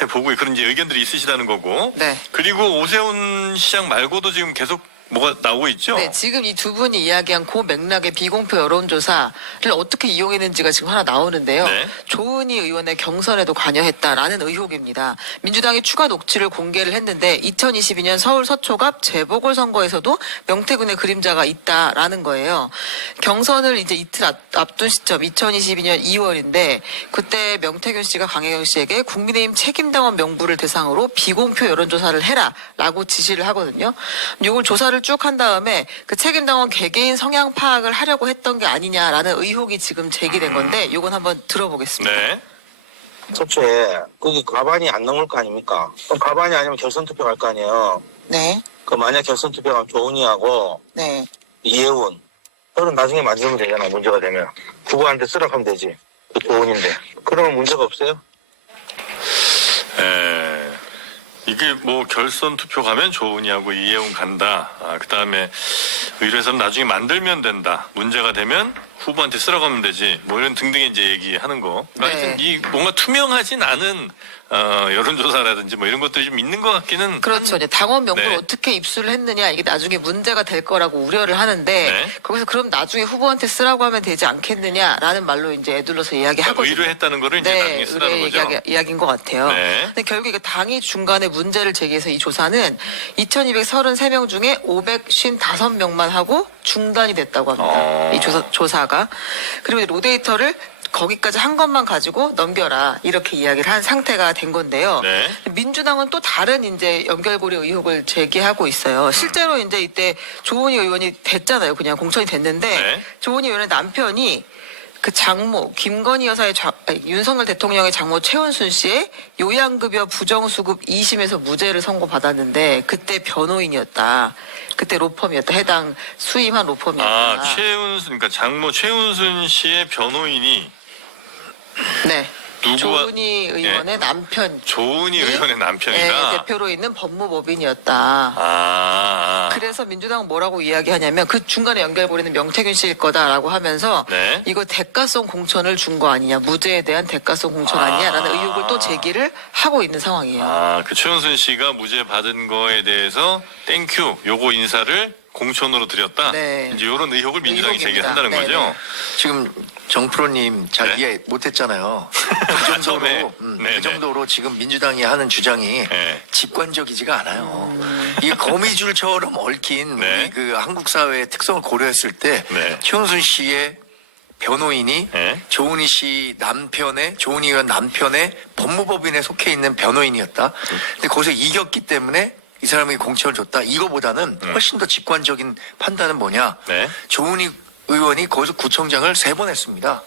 해보고 그런 이제 의견들이 있으시다는 거고 네. 그리고 오세훈 시장 말고도 지금 계속 뭐가 나오고 있죠? 네, 지금 이 두 분이 이야기한 그 맥락의 비공표 여론조사를 어떻게 이용했는지가 지금 하나 나오는데요. 네. 조은희 의원의 경선에도 관여했다라는 의혹입니다. 민주당이 추가 녹취를 공개를 했는데 2022년 서울 서초갑 재보궐선거에서도 명태균의 그림자가 있다라는 거예요. 경선을 이제 이틀 앞둔 시점 2022년 2월인데 그때 명태균 씨가 강혜경 씨에게 국민의힘 책임당원 명부를 대상으로 비공표 여론조사를 해라라고 지시를 하거든요. 이걸 조사를 쭉 한 다음에 그 책임당원 개개인 성향 파악을 하려고 했던 게 아니냐라는 의혹이 지금 제기된 건데 이건 한번 들어보겠습니다. 네. 서초에 거기 과반이 안 넘을 거 아닙니까? 그럼 과반이 아니면 결선 투표 갈 거 아니에요. 네, 그 만약 결선 투표가 조은희하고 네. 이혜훈, 그럼 나중에 만들면 되잖아. 문제가 되면 후보한테 쓰라고 하면 되지. 그 조은인데 그러면 문제가 없어요? 이게 뭐 결선 투표 가면 조은희하고 이혜훈 간다. 그 다음에 의뢰서는 나중에 만들면 된다. 문제가 되면 후보한테 쓰라고 하면 되지. 뭐 이런 등등의 이제 얘기하는 거. 그러니까 네. 하여튼 이 뭔가 투명하진 않은 여론조사라든지 뭐 이런 것들이 좀 있는 것 같기는. 그렇죠. 이제 당원 명부를 네. 어떻게 입수를 했느냐 이게 나중에 문제가 될 거라고 우려를 하는데 네. 거기서 그럼 나중에 후보한테 쓰라고 하면 되지 않겠느냐라는 말로 이제 애둘러서 이야기하거든요. 의뢰했다는 거를 이제 나중에 네, 쓰라는 의뢰 거죠. 이야기인 것 같아요. 네. 근데 결국 이게 당이 중간에 문제를 제기해서 이 조사는 2,233명 중에 555명만 하고 중단이 됐다고 합니다. 이 조사가. 그리고 이 로데이터를 거기까지 한 것만 가지고 넘겨라 이렇게 이야기를 한 상태가 된 건데요. 네. 민주당은 또 다른 이제 연결고리 의혹을 제기하고 있어요. 실제로 이제 이때 조은희 의원이 됐잖아요. 그냥 공천이 됐는데 네. 조은희 의원의 남편이 그 장모 김건희 여사의 윤석열 대통령의 장모 최은순 씨의 요양급여 부정수급 2심에서 무죄를 선고받았는데 그때 변호인이었다. 그때 로펌이었다. 해당 수임한 로펌이었다. 그러니까 장모 최은순 씨의 변호인이 네. 누구와 조은희 의원의 남편. 조은희 의원의 남편이다. 대표로 있는 법무법인이었다. 그래서 민주당은 뭐라고 이야기하냐면 그 중간에 연결고리는 명태균 씨일 거다라고 하면서 네. 이거 대가성 공천을 준 거 아니냐, 무죄에 대한 대가성 공천 아니냐라는 의혹을 또 제기를 하고 있는 상황이에요. 그 최은순 씨가 무죄 받은 거에 대해서 땡큐 요거 인사를 공천으로 드렸다. 네. 이제 이런 의혹을 민주당이 의혹입니다. 제기한다는 네, 거죠. 네. 지금 정프로님 잘 네. 이해 못했잖아요. 그 정도로 처음에. 네, 그 정도로 지금 민주당이 하는 주장이 네. 직관적이지가 않아요. 이 거미줄처럼 얽힌 네. 우리 그 한국 사회의 특성을 고려했을 때 네. 최은순 씨의 변호인이 네. 조은희 씨 남편의 조은희 의원 남편의 법무법인에 속해 있는 변호인이었다. 근데 거기서 이겼기 때문에 이 사람에게 공천을 줬다. 이거보다는 훨씬 더 직관적인 판단은 뭐냐? 네. 조은희 의원이 거기서 구청장을 3번 했습니다.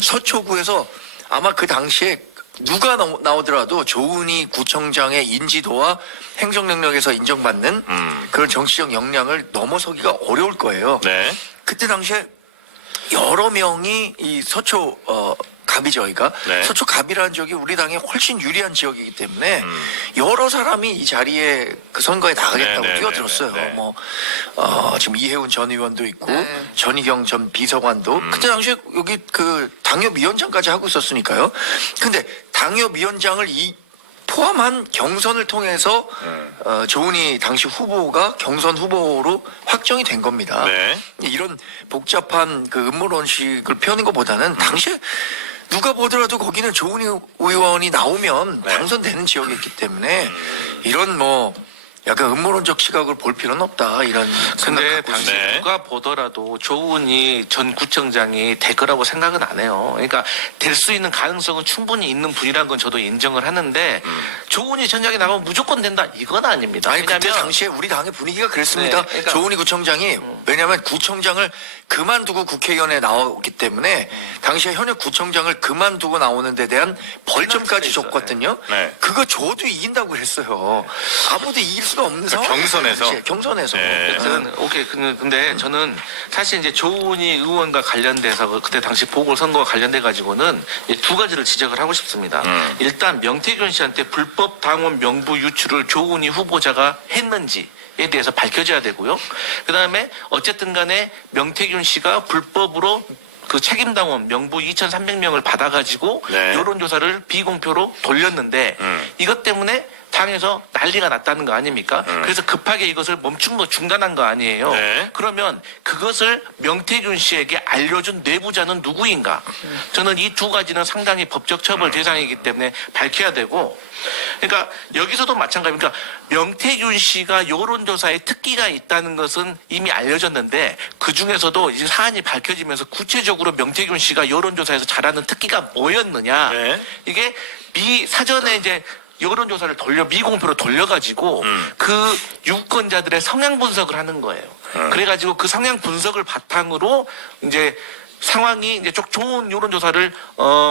서초구에서 아마 그 당시에 누가 나오더라도 조은희 구청장의 인지도와 행정 능력에서 인정받는 그런 정치적 역량을 넘어서기가 어려울 거예요. 네. 그때 당시에 여러 명이 이 서초 갑이 저희가 네. 서초 갑이라는 지역이 우리 당에 훨씬 유리한 지역이기 때문에 여러 사람이 이 자리에 그 선거에 나가겠다고 네, 네, 뛰어들었어요. 네, 네, 네. 뭐 지금 이혜훈 전 의원도 있고 네. 전희경 전 비서관도 그때 당시에 여기 그 당협위원장까지 하고 있었으니까요. 근데 당협위원장을 포함한 경선을 통해서 조은희 당시 후보가 경선 후보로 확정이 된 겁니다. 네. 이런 복잡한 그 음모론식을 펴는 것보다는 당시에 누가 보더라도 거기는 조은희 의원이 나오면 당선되는 지역이었기 때문에 이런 뭐 약간 음모론적 시각을 볼 필요는 없다 이런 생각 근데 갖고 당시 있어요. 네. 누가 보더라도 조은희 전 구청장이 될 거라고 생각은 안 해요. 그러니까 될 수 있는 가능성은 충분히 있는 분이라는 건 저도 인정을 하는데 조은희 전장이 나가면 무조건 된다 이건 아닙니다. 아니 그때 왜냐하면 당시에 우리 당의 분위기가 그랬습니다. 네, 그러니까 조은희 구청장이 왜냐하면 구청장을 그만두고 국회의원에 나왔기 때문에 당시에 현역 구청장을 그만두고 나오는 데 대한 벌점까지 있어요. 줬거든요. 네. 그거 줘도 이긴다고 했어요. 아무도 이길 수가 없는 상황. 경선에서? 경선에서. 네. 오케이. 근데 저는 사실 이제 조은희 의원과 관련돼서 그때 당시 보궐선거와 관련돼 가지고는 두 가지를 지적을 하고 싶습니다. 일단 명태균 씨한테 불법 당원 명부 유출을 조은희 후보자가 했는지 에 대해서 밝혀져야 되고요. 그 다음에 어쨌든 간에 명태균 씨가 불법으로 그 책임당원 명부 2,300명을 받아가지고 네. 여론조사를 비공표로 돌렸는데 이것 때문에 당에서 난리가 났다는 거 아닙니까? 그래서 급하게 이것을 중단한 거 아니에요. 네. 그러면 그것을 명태균 씨에게 알려준 내부자는 누구인가? 저는 이 두 가지는 상당히 법적 처벌 대상이기 때문에 밝혀야 되고 그러니까 여기서도 마찬가지입니다. 명태균 씨가 여론조사에 특기가 있다는 것은 이미 알려졌는데 그 중에서도 이제 사안이 밝혀지면서 구체적으로 명태균 씨가 여론조사에서 잘하는 특기가 뭐였느냐? 네. 이게 사전에 이제 여론조사를 미공표로 돌려가지고 그 유권자들의 성향 분석을 하는 거예요. 그래가지고 그 성향 분석을 바탕으로 이제 상황이 이제 좀 좋은 여론조사를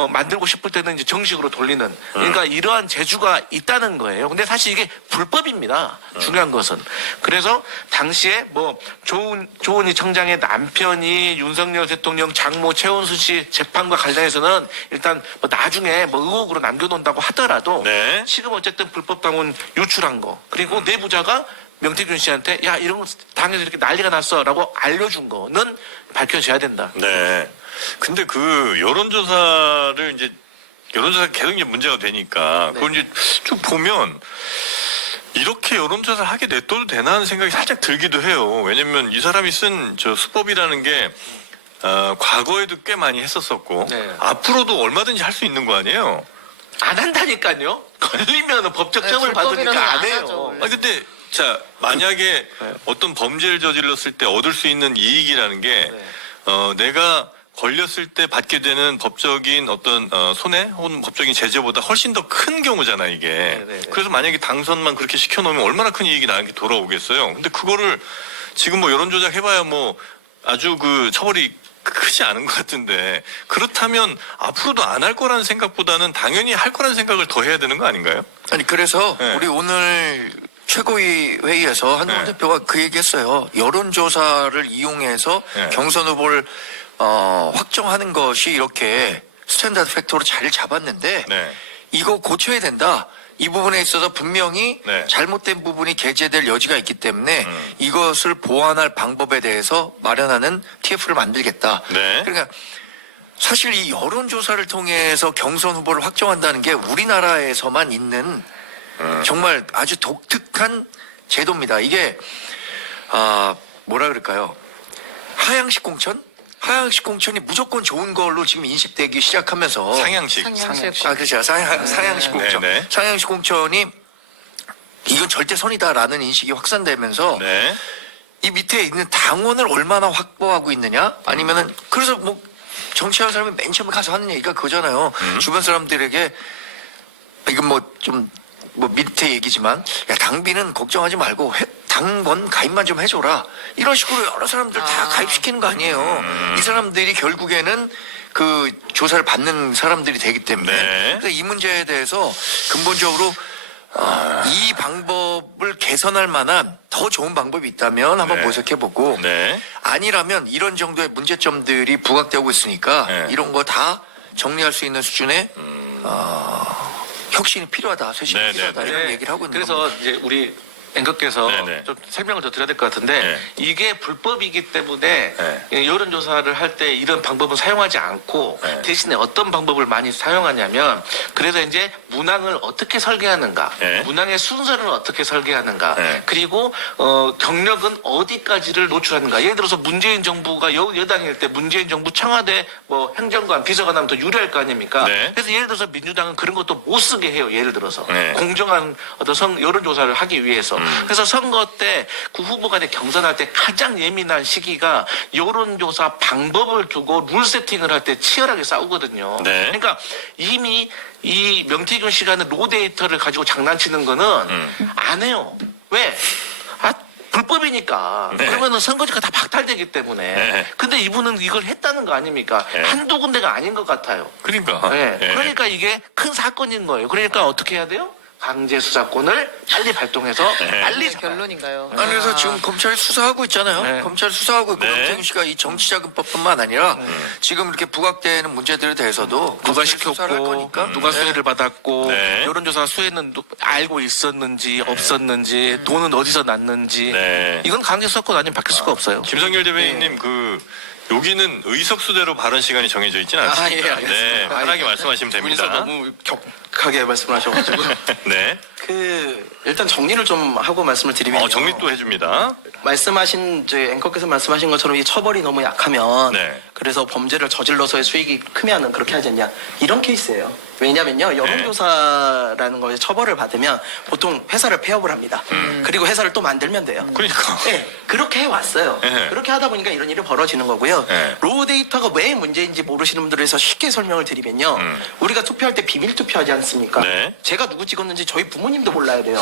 만들고 싶을 때는 이제 정식으로 돌리는 그러니까 이러한 재주가 있다는 거예요. 근데 사실 이게 불법입니다. 중요한 것은. 그래서 당시에 뭐 조은희 청장의 남편이 윤석열 대통령 장모 최은순 씨 재판과 관련해서는 일단 뭐 나중에 뭐 의혹으로 남겨놓는다고 하더라도 네. 지금 어쨌든 불법 당원 유출한 거 그리고 내부자가 명태균 씨한테 야 이런 거 당에서 이렇게 난리가 났어라고 알려준 거는 밝혀져야 된다. 네. 근데 그 여론조사를 여론조사 계속 이제 문제가 되니까 그걸 이제 쭉 보면 이렇게 여론조사를 하게 냅둬도 되나 하는 생각이 살짝 들기도 해요. 왜냐면 이 사람이 쓴 저 수법이라는 게 과거에도 꽤 많이 했었었고 네. 앞으로도 얼마든지 할 수 있는 거 아니에요. 안 한다니까요. 걸리면 법적 처벌 네, 불법이라서 받으니까 안 안 해요. 하죠, 원래. 아 근데 자 만약에 어떤 범죄를 저질렀을 때 얻을 수 있는 이익이라는 게 내가 걸렸을 때 받게 되는 법적인 어떤 손해 혹은 법적인 제재보다 훨씬 더 큰 경우잖아 이게. 네. 그래서 만약에 당선만 그렇게 시켜놓으면 얼마나 큰 이익이 나한테 돌아오겠어요. 근데 그거를 지금 뭐 여론조작 해봐야 뭐 아주 그 처벌이 크지 않은 것 같은데 그렇다면 앞으로도 안 할 거라는 생각보다는 당연히 할 거라는 생각을 더 해야 되는 거 아닌가요? 아니 그래서 네. 우리 오늘 최고위 회의에서 한동훈 네. 대표가 그 얘기했어요. 여론조사를 이용해서 네. 경선 후보를 확정하는 것이 이렇게 스탠다드 팩터로 자리를 잡았는데 네. 이거 고쳐야 된다. 이 부분에 있어서 분명히 네. 잘못된 부분이 게재될 여지가 있기 때문에 이것을 보완할 방법에 대해서 마련하는 TF를 만들겠다. 네. 그러니까 사실 이 여론조사를 통해서 경선 후보를 확정한다는 게 우리나라에서만 있는 정말 아주 독특한 제도입니다. 이게 뭐라 그럴까요? 하향식 공천? 하향식 공천이 무조건 좋은 걸로 지금 인식되기 시작하면서 상향식. 상향식. 그렇죠. 상향식 공천. 네, 네. 상향식 공천이 이건 절대선이다라는 인식이 확산되면서 네. 이 밑에 있는 당원을 얼마나 확보하고 있느냐? 아니면은 그래서 뭐 정치하는 사람이 맨 처음에 가서 하는 얘기가 그거잖아요. 주변 사람들에게 이건 뭐 좀 뭐 밑에 얘기지만 야 당비는 걱정하지 말고 당원 가입만 좀 해줘라 이런 식으로 여러 사람들 다 가입시키는 거 아니에요. 이 사람들이 결국에는 그 조사를 받는 사람들이 되기 때문에 네. 그래서 이 문제에 대해서 근본적으로 이 방법을 개선할 만한 더 좋은 방법이 있다면 한번 네. 모색해보고 네. 아니라면 이런 정도의 문제점들이 부각되고 있으니까 네. 이런 거 다 정리할 수 있는 수준의 혁신이 필요하다, 쇄신이 네, 필요하다 네, 이런 네. 얘기를 하고 있는 그래서 겁니다. 이제 우리 앵커께서 네네. 좀 설명을 더 드려야 될 것 같은데 네. 이게 불법이기 때문에 네. 여론조사를 할 때 이런 방법은 사용하지 않고 네. 대신에 어떤 방법을 많이 사용하냐면 그래서 이제 문항을 어떻게 설계하는가 네. 문항의 순서를 어떻게 설계하는가 네. 그리고 경력은 어디까지를 노출하는가 예를 들어서 문재인 정부가 여당일 때 문재인 정부 청와대 뭐 행정관 비서관 하면 더 유리할 거 아닙니까 네. 그래서 예를 들어서 민주당은 그런 것도 못 쓰게 해요 예를 들어서 네. 공정한 어떤 여론조사를 하기 위해서 그래서 선거 때 그 후보 간에 경선할 때 가장 예민한 시기가 여론조사 방법을 두고 룰 세팅을 할 때 치열하게 싸우거든요. 네. 그러니까 이미 이 명태균 씨가는 로 데이터를 가지고 장난치는 거는 안 해요. 왜? 불법이니까. 네. 그러면은 선거제가 다 박탈되기 때문에. 네. 근데 이분은 이걸 했다는 거 아닙니까? 네. 한두 군데가 아닌 것 같아요. 그러니까. 네. 네. 그러니까 이게 큰 사건인 거예요. 그러니까 어떻게 해야 돼요? 강제 수사권을 빨리 발동해서 네. 빨리 결론인가요? 아니, 그래서 지금 검찰이 수사하고 있잖아요. 네. 검찰 수사하고 있고 네. 명태균 씨가 이 정치자금법뿐만 아니라 지금 이렇게 부각되는 문제들에 대해서도 누가 검찰이 수사를 할 시켰고 거니까. 누가 수혜를 받았고 네. 여론조사 수혜는 알고 있었는지 없었는지 돈은 어디서 났는지 네. 이건 강제 수사권 아니면 바뀔 수가 없어요. 김성길 대변인님 그 여기는 의석수대로 발언 시간이 정해져 있지는 않습니다. 예, 알겠습니다. 네, 편하게 말씀하시면 분이서 됩니다. 너무 격하게 말씀하셔가지고 네. 일단 정리를 좀 하고 말씀을 드리면 정리 또 해줍니다. 말씀하신 이제 앵커께서 말씀하신 것처럼 이 처벌이 너무 약하면 네. 그래서 범죄를 저질러서의 수익이 크면은 그렇게 하지 않냐 이런 케이스예요. 왜냐면요 여론조사라는 거에 처벌을 받으면 보통 회사를 폐업을 합니다. 그리고 회사를 또 만들면 돼요. 그러니까. 네, 그렇게 해왔어요. 네. 그렇게 하다 보니까 이런 일이 벌어지는 거고요. 네. 로우 데이터가 왜 문제인지 모르시는 분들을 위해서 쉽게 설명을 드리면요. 우리가 투표할 때 비밀 투표하지 않습니까? 네. 제가 누구 찍었는지 저희 부모님도 몰라야 돼요.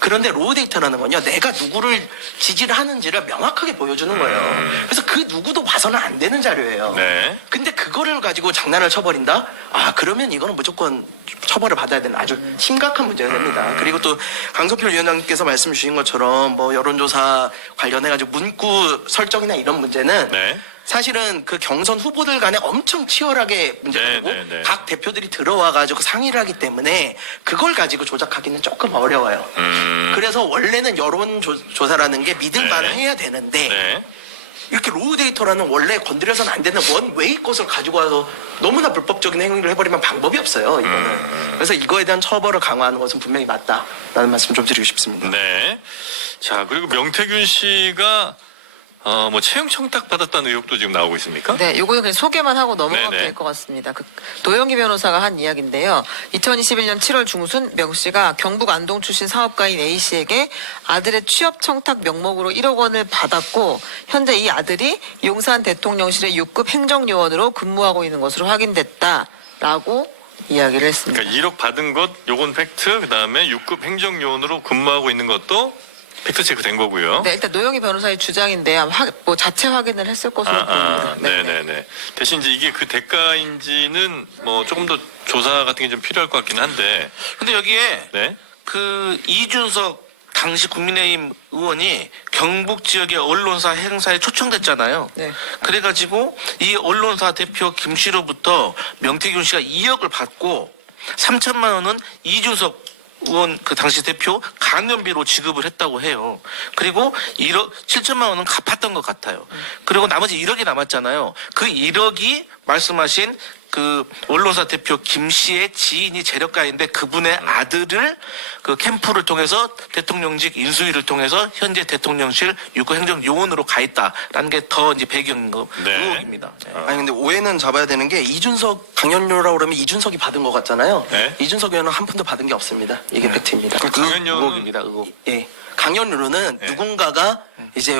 그런데 로우 데이터라는 건요. 내가 누구를 지지를 하는지를 명확하게 보여주는 거예요. 그래서 그 누구도 봐서는 안 되는 자료예요. 네. 근데 그거를 가지고 장난을 쳐버린다? 그러면 이거는 무조건 처벌을 받아야 되는 아주 심각한 문제가 됩니다. 그리고 또 강성필 위원장님께서 말씀 주신 것처럼 뭐 여론조사 관련해가지고 문구 설정이나 이런 문제는 네. 사실은 그 경선 후보들 간에 엄청 치열하게 문제가 네, 되고 네, 네. 각 대표들이 들어와가지고 상의를 하기 때문에 그걸 가지고 조작하기는 조금 어려워요. 그래서 원래는 여론조사라는 게 믿을만 네. 해야 되는데 네. 이렇게 로우 데이터라는 원래 건드려서는 안 되는 원웨이 것을 가지고 와서 너무나 불법적인 행위를 해버리면 방법이 없어요. 이거는. 그래서 이거에 대한 처벌을 강화하는 것은 분명히 맞다라는 말씀 좀 드리고 싶습니다. 네. 자, 그리고 명태균 씨가 뭐 채용 청탁 받았다는 의혹도 지금 나오고 있습니까? 네, 요거는 그냥 소개만 하고 넘어가면 네네. 될 것 같습니다. 그 도영기 변호사가 한 이야기인데요. 2021년 7월 중순 명 씨가 경북 안동 출신 사업가인 A 씨에게 아들의 취업 청탁 명목으로 1억 원을 받았고 현재 이 아들이 용산 대통령실의 6급 행정요원으로 근무하고 있는 것으로 확인됐다라고 이야기를 했습니다. 그러니까 1억 받은 것 요건 팩트, 그다음에 6급 행정요원으로 근무하고 있는 것도 팩트 체크 된 거고요. 네, 일단 노영희 변호사의 주장인데 뭐 자체 확인을 했을 것으로 보입니다. 네네네. 대신 이제 이게 그 대가인지는 뭐 조금 더 조사 같은 게 좀 필요할 것 같긴 한데. 근데 여기에 네. 그 이준석 당시 국민의힘 의원이 경북 지역의 언론사 행사에 초청됐잖아요. 네. 그래가지고 이 언론사 대표 김 씨로부터 명태균 씨가 2억을 받고 3천만 원은 이준석 의원 그 당시 대표 강연비로 지급을 했다고 해요. 그리고 1억 7천만 원은 갚았던 것 같아요. 그리고 나머지 1억이 남았잖아요. 그 1억이 말씀하신 그 언론사 대표 김 씨의 지인이 재력가인데 그분의 아들을 그 캠프를 통해서 대통령직 인수위를 통해서 현재 대통령실 유고 행정 요원으로 가 있다라는 게 더 이제 배경 네. 의혹입니다. 네. 아니 근데 오해는 잡아야 되는 게 이준석 강연료라고 그러면 이준석이 받은 것 같잖아요. 네. 이준석 의원은 한 푼도 받은 게 없습니다. 이게 팩트입니다. 강연료는- 의혹입니다. 의혹. 예. 강연료는 네. 누군가가 이제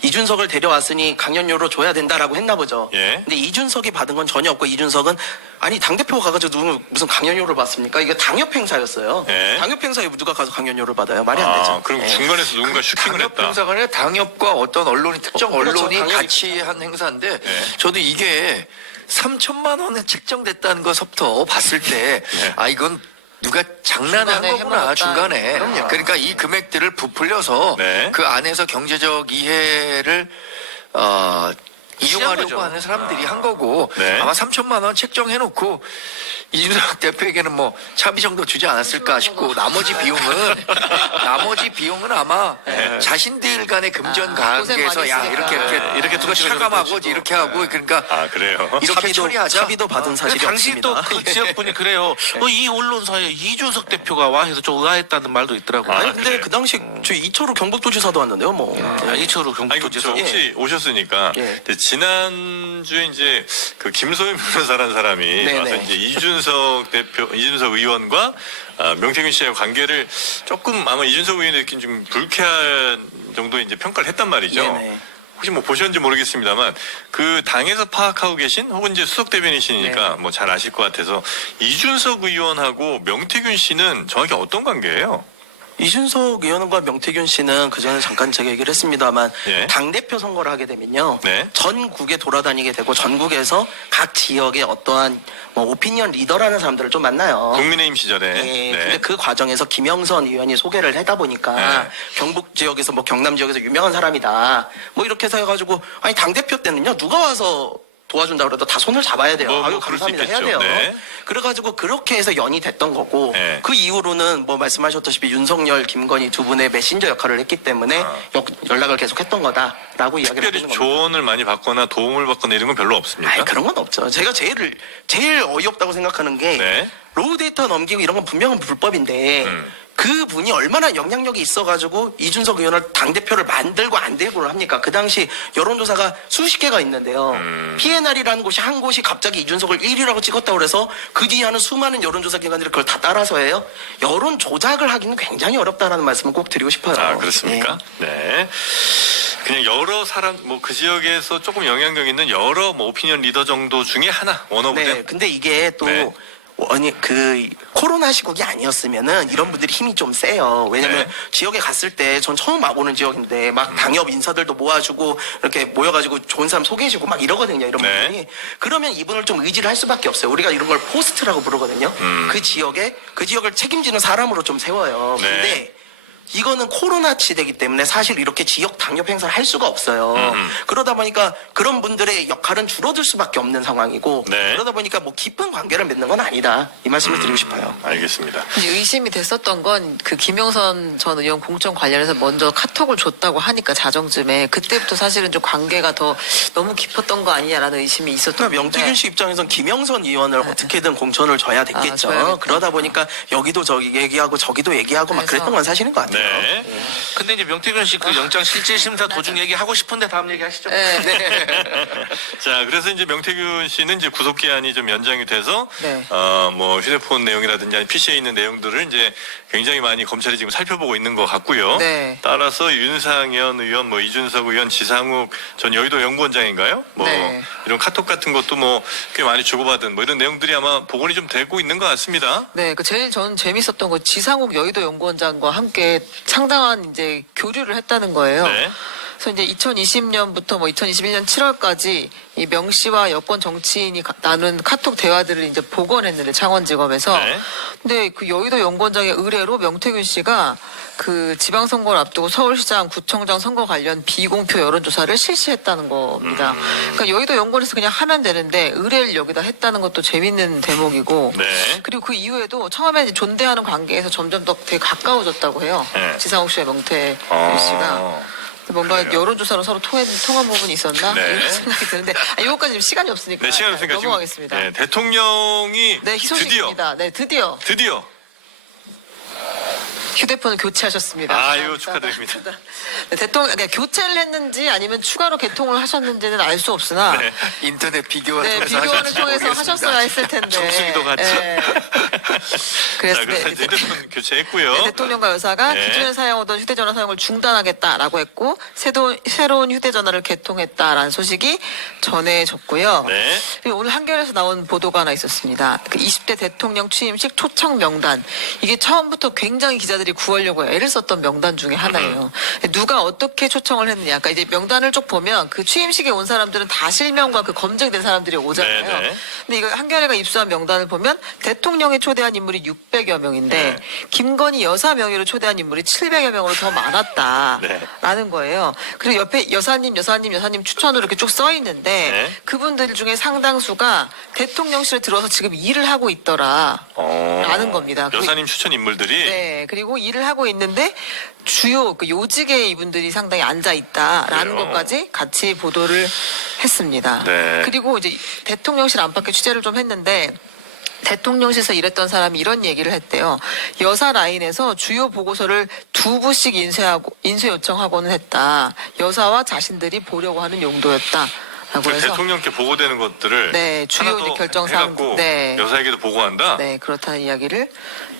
이준석을 데려왔으니 강연료로 줘야 된다라고 했나 보죠. 예. 근데 이준석이 받은 건 전혀 없고 이준석은 아니 당대표가 가가지고 누구 무슨 강연료를 받습니까? 이게 당협 행사였어요. 예. 당협 행사에 누가 가서 강연료를 받아요? 말이 안 되죠. 그럼 예. 중간에서 누군가 슈킹을 당협 했다. 행사가 아니라 당협과 어떤 언론이 특정 그렇죠. 언론이 당연히 같이 한 행사인데 네. 저도 이게 3천만 원에 책정됐다는 것부터 봤을 때 네. 이건 누가 장난한 중간에 거구나 해먹었다. 중간에. 그럼요. 그러니까 이 금액들을 부풀려서 네. 그 안에서 경제적 이해를 이용하려고 거죠. 하는 사람들이 한 거고 네. 아마 3천만 원 책정해놓고 이준석 대표에게는 뭐 차비 정도 주지 않았을까 싶고 나머지 비용은 아마 자신들 간의 금전 고생 관계에서 많이 야 했으니까. 이렇게 누가 네. 차감하고 이렇게 하고 그러니까 그래요. 이렇게 처리하자. 차비도 받은 근데 사실이 당시 또 없습니다. 그 지역분이 그래요. 이 언론사에 이준석 대표가 와 해서 좀 의아했다는 말도 있더라고요. 아니 근데 그래요? 그 당시 저 이철우 경북도지사도 왔는데요. 뭐 이철우 아니 그 경북도지사. 혹시 오셨으니까 예. 이제 지난주에 이제 그 김소연 변호사라는 사람이 네네. 와서 이제 이준석 의원과 명태균 씨의 관계를 조금 아마 이준석 의원이 느낀 좀 불쾌한 정도의 이제 평가를 했단 말이죠. 네네. 혹시 뭐 보셨는지 모르겠습니다만 그 당에서 파악하고 계신 혹은 이제 수석 대변인이시니까 뭐 잘 아실 것 같아서 이준석 의원하고 명태균 씨는 정확히 어떤 관계예요? 이준석 의원과 명태균 씨는 그전에 잠깐 제가 얘기를 했습니다만 예. 당대표 선거를 하게 되면요. 네. 전국에 돌아다니게 되고 전국에서 각 지역의 어떠한 뭐 오피니언 리더라는 사람들을 좀 만나요. 국민의힘 시절에. 예, 네. 근데 그 과정에서 김영선 의원이 소개를 하다 보니까 네. 경북 지역에서 뭐 경남 지역에서 유명한 사람이다. 뭐 이렇게 해서 해가지고 아니 당대표 때는요 누가 와서 도와준다 그래도 다 손을 잡아야 돼요. 뭐 아유 그럴 수 감사합니다 해야 있겠죠. 돼요. 네. 그래가지고 그렇게 해서 연이 됐던 거고 네. 그 이후로는 뭐 말씀하셨다시피 윤석열, 김건희 두 분의 메신저 역할을 했기 때문에 연락을 계속했던 거다라고 이야기를 특별히 해주는 겁니다. 조언을 많이 받거나 도움을 받거나 이런 건 별로 없습니까? 아니 그런 건 없죠. 제가 제일 어이없다고 생각하는 게 네. 로우 데이터 넘기고 이런 건 분명한 불법인데 그 분이 얼마나 영향력이 있어가지고 이준석 의원을 당대표를 만들고 안 되고를 합니까? 그 당시 여론조사가 수십 개가 있는데요. PNR이라는 곳이 한 곳이 갑자기 이준석을 1위라고 찍었다고 그래서 그 뒤에 하는 수많은 여론조사 기관들이 그걸 다 따라서 해요. 여론 조작을 하기는 굉장히 어렵다라는 말씀을 꼭 드리고 싶어요. 그렇습니까? 예. 네. 그냥 여러 사람, 뭐 그 지역에서 조금 영향력 있는 여러 뭐 오피니언 리더 정도 중에 하나, 원어브댐. 네, 근데 이게 또 네. 아니 그 코로나 시국이 아니었으면은 이런 분들이 힘이 좀 세요. 왜냐면 네. 지역에 갔을 때 전 처음 와보는 지역인데 막 당협 인사들도 모아주고 이렇게 모여가지고 좋은 사람 소개해주고 막 이러거든요. 이런 네. 분들이 그러면 이분을 좀 의지를 할 수밖에 없어요. 우리가 이런 걸 포스트라고 부르거든요. 그 지역을 책임지는 사람으로 좀 세워요. 네. 근데 이거는 코로나 시대이기 때문에 사실 이렇게 지역 당협 행사를 할 수가 없어요. 그러다 보니까 그런 분들의 역할은 줄어들 수밖에 없는 상황이고 네. 그러다 보니까 뭐 깊은 관계를 맺는 건 아니다. 이 말씀을 드리고 싶어요. 알겠습니다. 이제 의심이 됐었던 건 그 김영선 전 의원 공천 관련해서 먼저 카톡을 줬다고 하니까 자정쯤에 그때부터 사실은 좀 관계가 더 너무 깊었던 거 아니냐라는 의심이 있었던 그러니까 명태균 씨 입장에선 김영선 의원을 어떻게든 공천을 줘야 됐겠죠. 줘야겠다. 그러다 보니까 여기도 저기 얘기하고 저기도 얘기하고 막 그래서. 그랬던 건 사실인 것 같아요. 네. 근데 이제 명태균 씨 그 영장 실질 심사 도중 얘기하고 싶은데 다음 얘기 하시죠. 네. 자, 그래서 이제 명태균 씨는 이제 구속 기한이 좀 연장이 돼서 네. 뭐 휴대폰 내용이라든지 아니 PC에 있는 내용들을 이제 굉장히 많이 검찰이 지금 살펴보고 있는 것 같고요. 네. 따라서 윤상현 의원, 뭐 이준석 의원, 지상욱 전 여의도 연구원장인가요? 뭐 네. 이런 카톡 같은 것도 뭐 꽤 많이 주고받은 뭐 이런 내용들이 아마 복원이 좀 되고 있는 것 같습니다. 네, 그 제일 저는 재밌었던 건 지상욱 여의도 연구원장과 함께 상당한 이제 교류를 했다는 거예요. 네. 그래서 이제 2020년부터 뭐 2021년 7월까지 이 명 씨와 여권 정치인이 나눈 카톡 대화들을 이제 복원했는데 창원지검에서. 네. 근데 그 여의도 연구원장의 의뢰로 명태균 씨가 그 지방선거를 앞두고 서울시장, 구청장 선거 관련 비공표 여론조사를 실시했다는 겁니다. 그러니까 여의도 연구원에서 그냥 하면 되는데 의뢰를 여기다 했다는 것도 재밌는 대목이고. 네. 그리고 그 이후에도 처음에 이제 존대하는 관계에서 점점 더 되게 가까워졌다고 해요. 네. 지상욱 씨와 명태균 어. 씨가. 뭔가 그래요? 여론조사로 서로 통한 부분이 있었나? 네. 이런 생각이 드는데 이것까지 지금 시간이 없으니까 네, 시간 없으니까 지금 넘어가겠습니다. 네, 대통령이 네, 희소식입니다. 네, 드디어 휴대폰을 교체하셨습니다. 아유, 축하드립니다. 네, 대통령 그러니까 교체를 했는지 아니면 추가로 개통을 하셨는지는 알 수 없으나 네. 인터넷 비교를 네, 통해서 비교를 하셨는지 통해서 모르겠습니다. 하셨어야 했을 텐데. 정수기도 같이. 네. 그래서 자, 그래서 휴대폰 교체했고요. 네, 대통령과 여사가 네. 기존에 사용하던 휴대전화 사용을 중단하겠다라고 했고 새로운 휴대전화를 개통했다라는 소식이 전해졌고요. 네. 그리고 오늘 한겨레에서 나온 보도가 하나 있었습니다. 그 20대 대통령 취임식 초청 명단. 이게 처음부터 굉장히 기자들이 구하려고 애를 썼던 명단 중에 하나예요. 누가 어떻게 초청을 했느냐. 그러니까 이제 명단을 쭉 보면 그 취임식에 온 사람들은 다 실명과 그 검증된 사람들이 오잖아요. 네, 네. 근데 이거 한겨레가 입수한 명단을 보면 대통령이 초대한 인물이 600여 명인데 네. 김건희 여사 명의로 초대한 인물이 700여 명으로 더 많았다라는 네. 거예요. 그리고 옆에 여사님 추천으로 이렇게 쭉 써 있는데 네. 그분들 중에 상당수가 대통령실에 들어서 지금 일을 하고 있더라라는 겁니다. 여사님 추천 인물들이 네, 그리고 일을 하고 있는데 주요 그 요직에 이분들이 상당히 앉아 있다라는 그래요? 것까지 같이 보도를 했습니다. 네. 그리고 이제 대통령실 안팎에 취재를 좀 했는데 대통령실에서 일했던 사람이 이런 얘기를 했대요. 여사 라인에서 주요 보고서를 2부씩 인쇄 요청하고는 했다. 여사와 자신들이 보려고 하는 용도였다. 라고 해서 대통령께 보고되는 것들을 네, 주요 하나 더 이제 결정사항, 해갖고 네. 여사에게도 보고한다. 네, 그렇다는 이야기를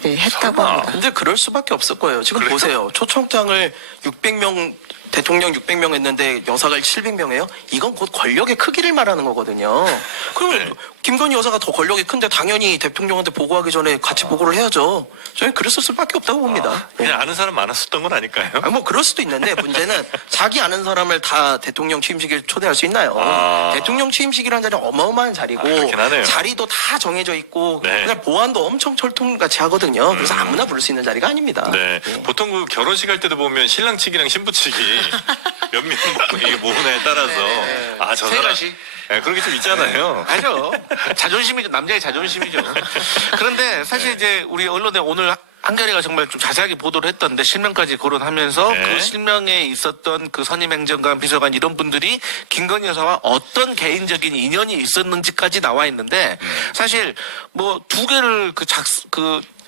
네, 했다고 설마. 합니다. 근데 그럴 수밖에 없을 거예요. 지금 그래요? 보세요. 초청장을 600명 대통령 600명 했는데 여사가 700명 해요? 이건 곧 권력의 크기를 말하는 거거든요. 그러면 네. 김건희 여사가 더 권력이 큰데 당연히 대통령한테 보고하기 전에 같이 보고를 해야죠. 저는 그랬을 수밖에 없다고 봅니다. 그냥 아는 사람 많았었던 건 아닐까요? 아, 뭐 그럴 수도 있는데 문제는 자기 아는 사람을 다 대통령 취임식에 초대할 수 있나요? 아. 대통령 취임식이라는 자리는 어마어마한 자리고 그렇긴 하네요. 자리도 다 정해져 있고 네. 그냥 보안도 엄청 철통같이 하거든요. 그래서 아무나 부를 수 있는 자리가 아닙니다. 네. 예. 보통 그 결혼식 할 때도 보면 신랑 측이랑 신부 측이 몇 명 모으나에 따라서 아, 저 세 사람 가지. 네, 그런 게 좀 있잖아요. 아니죠. 자존심이죠. 남자의 자존심이죠. 그런데 사실 이제 우리 언론에 오늘 한겨레가 정말 좀 자세하게 보도를 했던데 실명까지 거론하면서 네. 그 실명에 있었던 그 선임 행정관, 비서관 이런 분들이 김건희 여사와 어떤 개인적인 인연이 있었는지까지 나와 있는데 사실 뭐 두 개를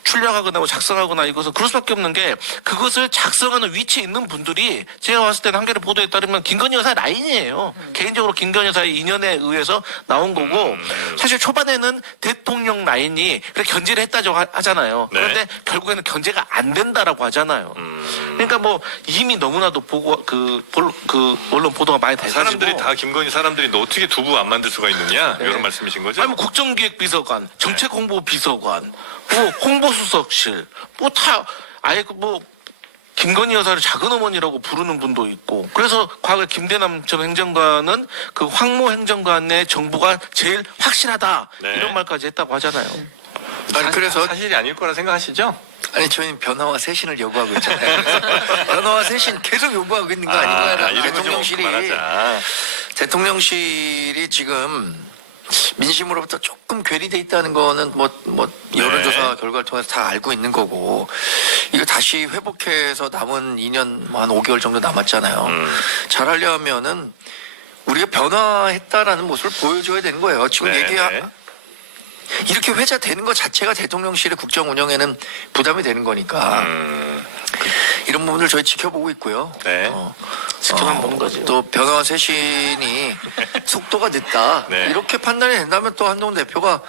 출력하거나 뭐 작성하거나 이것은 그럴 수밖에 없는 게 그것을 작성하는 위치에 있는 분들이 제가 봤을 때는 한겨레 보도에 따르면 김건희 여사 라인이에요. 개인적으로 김건희 여사의 인연에 의해서 나온 거고 사실 초반에는 대통령 라인이 그렇게 견제를 했다고 하잖아요. 네. 그런데 결국에는 견제가 안 된다라고 하잖아요. 그러니까 뭐 이미 너무나도 언론 보도가 많이 돼가지고 사람들이 다 김건희 사람들이 너 어떻게 두부 안 만들 수가 있느냐 이런 말씀이신 거죠? 아니 뭐 국정기획비서관, 정책홍보비서관, 뭐 홍보수석실, 뭐 다 아예 뭐 김건희 여사를 작은 어머니라고 부르는 분도 있고 그래서 과거에 김대남 전 행정관은 그 황모 행정관의 정부가 제일 확실하다 네. 이런 말까지 했다고 하잖아요. 아니 그래서 사실이 아닐 거라 생각하시죠? 아니 저희는 변화와 쇄신을 요구하고 있잖아요. 변화와 쇄신 계속 요구하고 있는 거 아닌가요? 이런 거좀 대통령실이 그만하자. 대통령실이 지금 민심으로부터 조금 괴리돼 있다는 거는 뭐 여론조사 결과를 통해서 다 알고 있는 거고 이거 다시 회복해서 남은 2년 뭐 한 5개월 정도 남았잖아요. 잘하려면은 우리가 변화했다라는 모습을 보여줘야 되는 거예요. 지금 네, 얘기가 네. 이렇게 회자되는 것 자체가 대통령실의 국정 운영에는 부담이 되는 거니까 이런 부분을 저희 지켜보고 있고요. 네. 지켜만 보는 거죠. 또 변화와 쇄신이 속도가 늦다. 네. 이렇게 판단이 된다면 또 한동훈 대표가